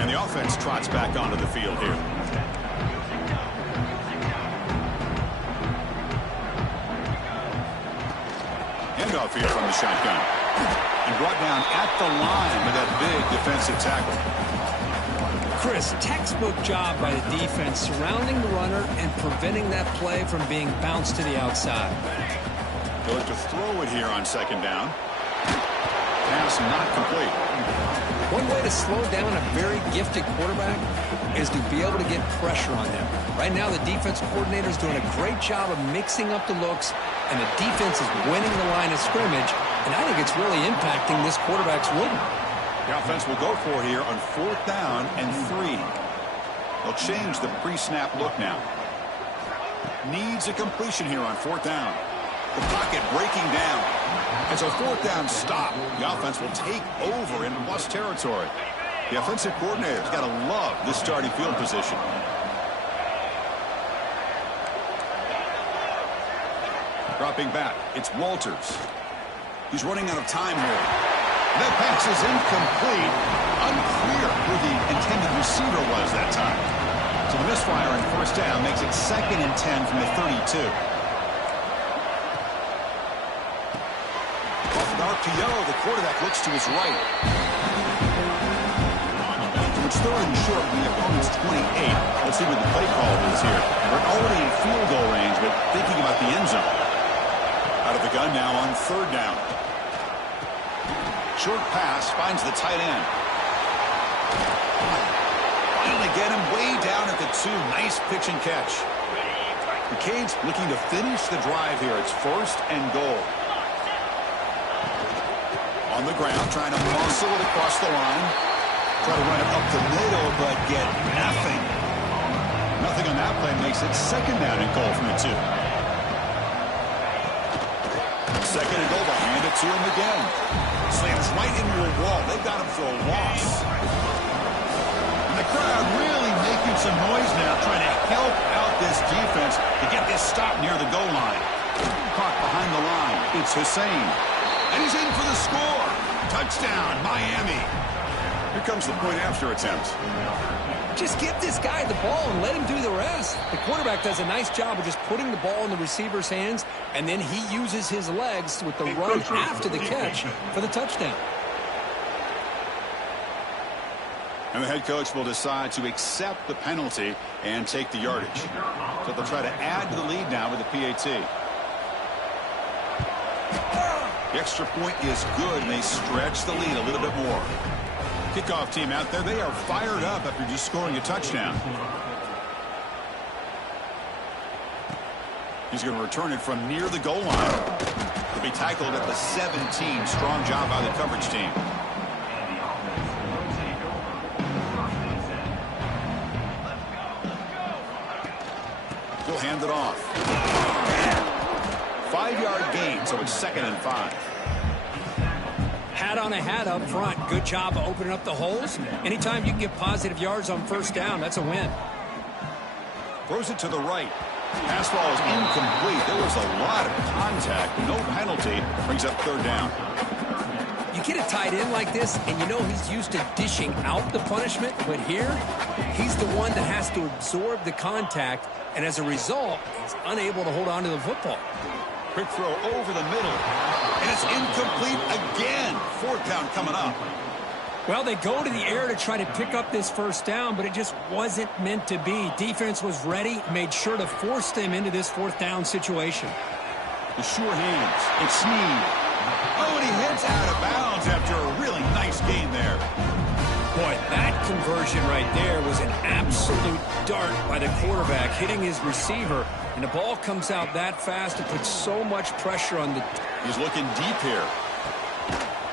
And the offense trots back onto the field here. Handoff here from the shotgun. And brought down at the line with that big defensive tackle. Chris, textbook job by the defense surrounding the runner and preventing that play from being bounced to the outside. They'll look to throw it here on second down. Pass not complete. One way to slow down a very gifted quarterback is to be able to get pressure on them. Right now, the defense coordinator is doing a great job of mixing up the looks, and the defense is winning the line of scrimmage, and I think it's really impacting this quarterback's rhythm. The offense will go for it here on 4th down and 3. They'll change the pre-snap look now. Needs a completion here on 4th down. The pocket breaking down. It's a 4th down stop. The offense will take over in plus territory. The offensive coordinator's got to love this starting field position. Dropping back, it's Walters. He's running out of time here. That pass is incomplete. Unclear who the intended receiver was that time. So the misfire in 1st down makes it 2nd and 10 from the 32. Off an RPO, the quarterback looks to his right. So it's 3rd and short from the opponent's 28. Let's see what the play call is here. We're already in field goal range, but thinking about the end zone. Out of the gun now on 3rd down. Short pass finds the tight end. Finally get him way down at the 2. Nice pitch and catch. The Canes looking to finish the drive here. It's 1st and goal. On the ground, trying to muscle it across the line. Try to run it up the middle, but get nothing. Nothing on that play makes it 2nd down and goal from the 2. 2nd and goal. They'll hand it to him again. Slams right into a wall. They got him for a loss. And the crowd really making some noise now, trying to help out this defense to get this stop near the goal line. Caught behind the line. It's Hussein. And he's in for the score. Touchdown, Miami. Here comes the point after attempt. Just give this guy the ball and let him do the rest. The quarterback does a nice job of just putting the ball in the receiver's hands, and then he uses his legs with the run after the catch for the touchdown. And the head coach will decide to accept the penalty and take the yardage. So they'll try to add to the lead now with the PAT. The extra point is good, and they stretch the lead a little bit more. Kickoff team out there, they are fired up after just scoring a touchdown. He's going to return it from near the goal line. He'll be tackled at the 17. Strong job by the coverage team. He'll hand it off. 5-yard gain, so it's 2nd and 5. Hat on a hat up front. Good job of opening up the holes. Anytime you can get positive yards on 1st down, that's a win. Throws it to the right. Pass ball is incomplete. There was a lot of contact. No penalty. Brings up 3rd down. You get a tight end like this, and you know he's used to dishing out the punishment, but here, he's the one that has to absorb the contact, and as a result, he's unable to hold on to the football. Quick throw over the middle, and it's incomplete again. Fourth down coming up. Well, they go to the air to try to pick up this first down, but it just wasn't meant to be. Defense was ready, made sure to force them into this fourth down situation. The sure hands. It's Snead. Oh, and he heads out of bounds after a really nice gain there. Boy, that conversion right there was an absolute dart by the quarterback, hitting his receiver, and the ball comes out that fast and puts so much pressure on the... He's looking deep here.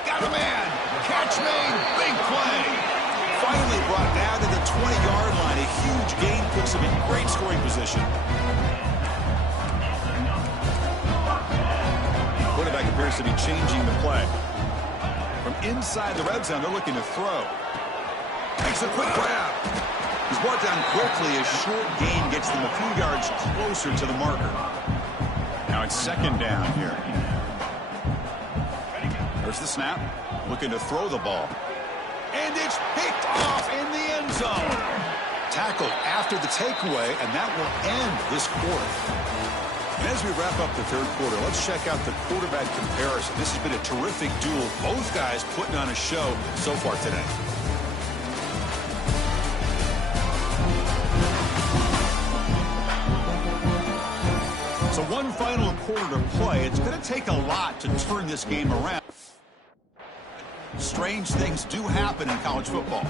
Got a man. Catch me. Big play. Finally brought down to the 20-yard line. A huge gain puts him in great scoring position. Quarterback appears to be changing the play. From inside the red zone, they're looking to throw. Makes a quick grab. He's brought down quickly. A short gain gets them a few yards closer to the marker. Now it's second down here. There's the snap. Looking to throw the ball. And it's picked off in the end zone. Tackled after the takeaway, and that will end this quarter. And as we wrap up the third quarter, let's check out the quarterback comparison. This has been a terrific duel. Both guys putting on a show so far today. So one final quarter to play. It's going to take a lot to turn this game around. Strange things do happen in college football.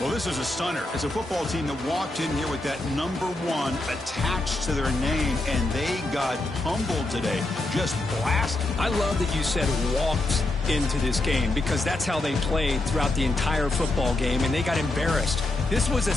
Well, this is a stunner. It's a football team that walked in here with that number 1 attached to their name, and they got humbled today. Just blasted. I love that you said walked into this game, because that's how they played throughout the entire football game, and they got embarrassed. This was a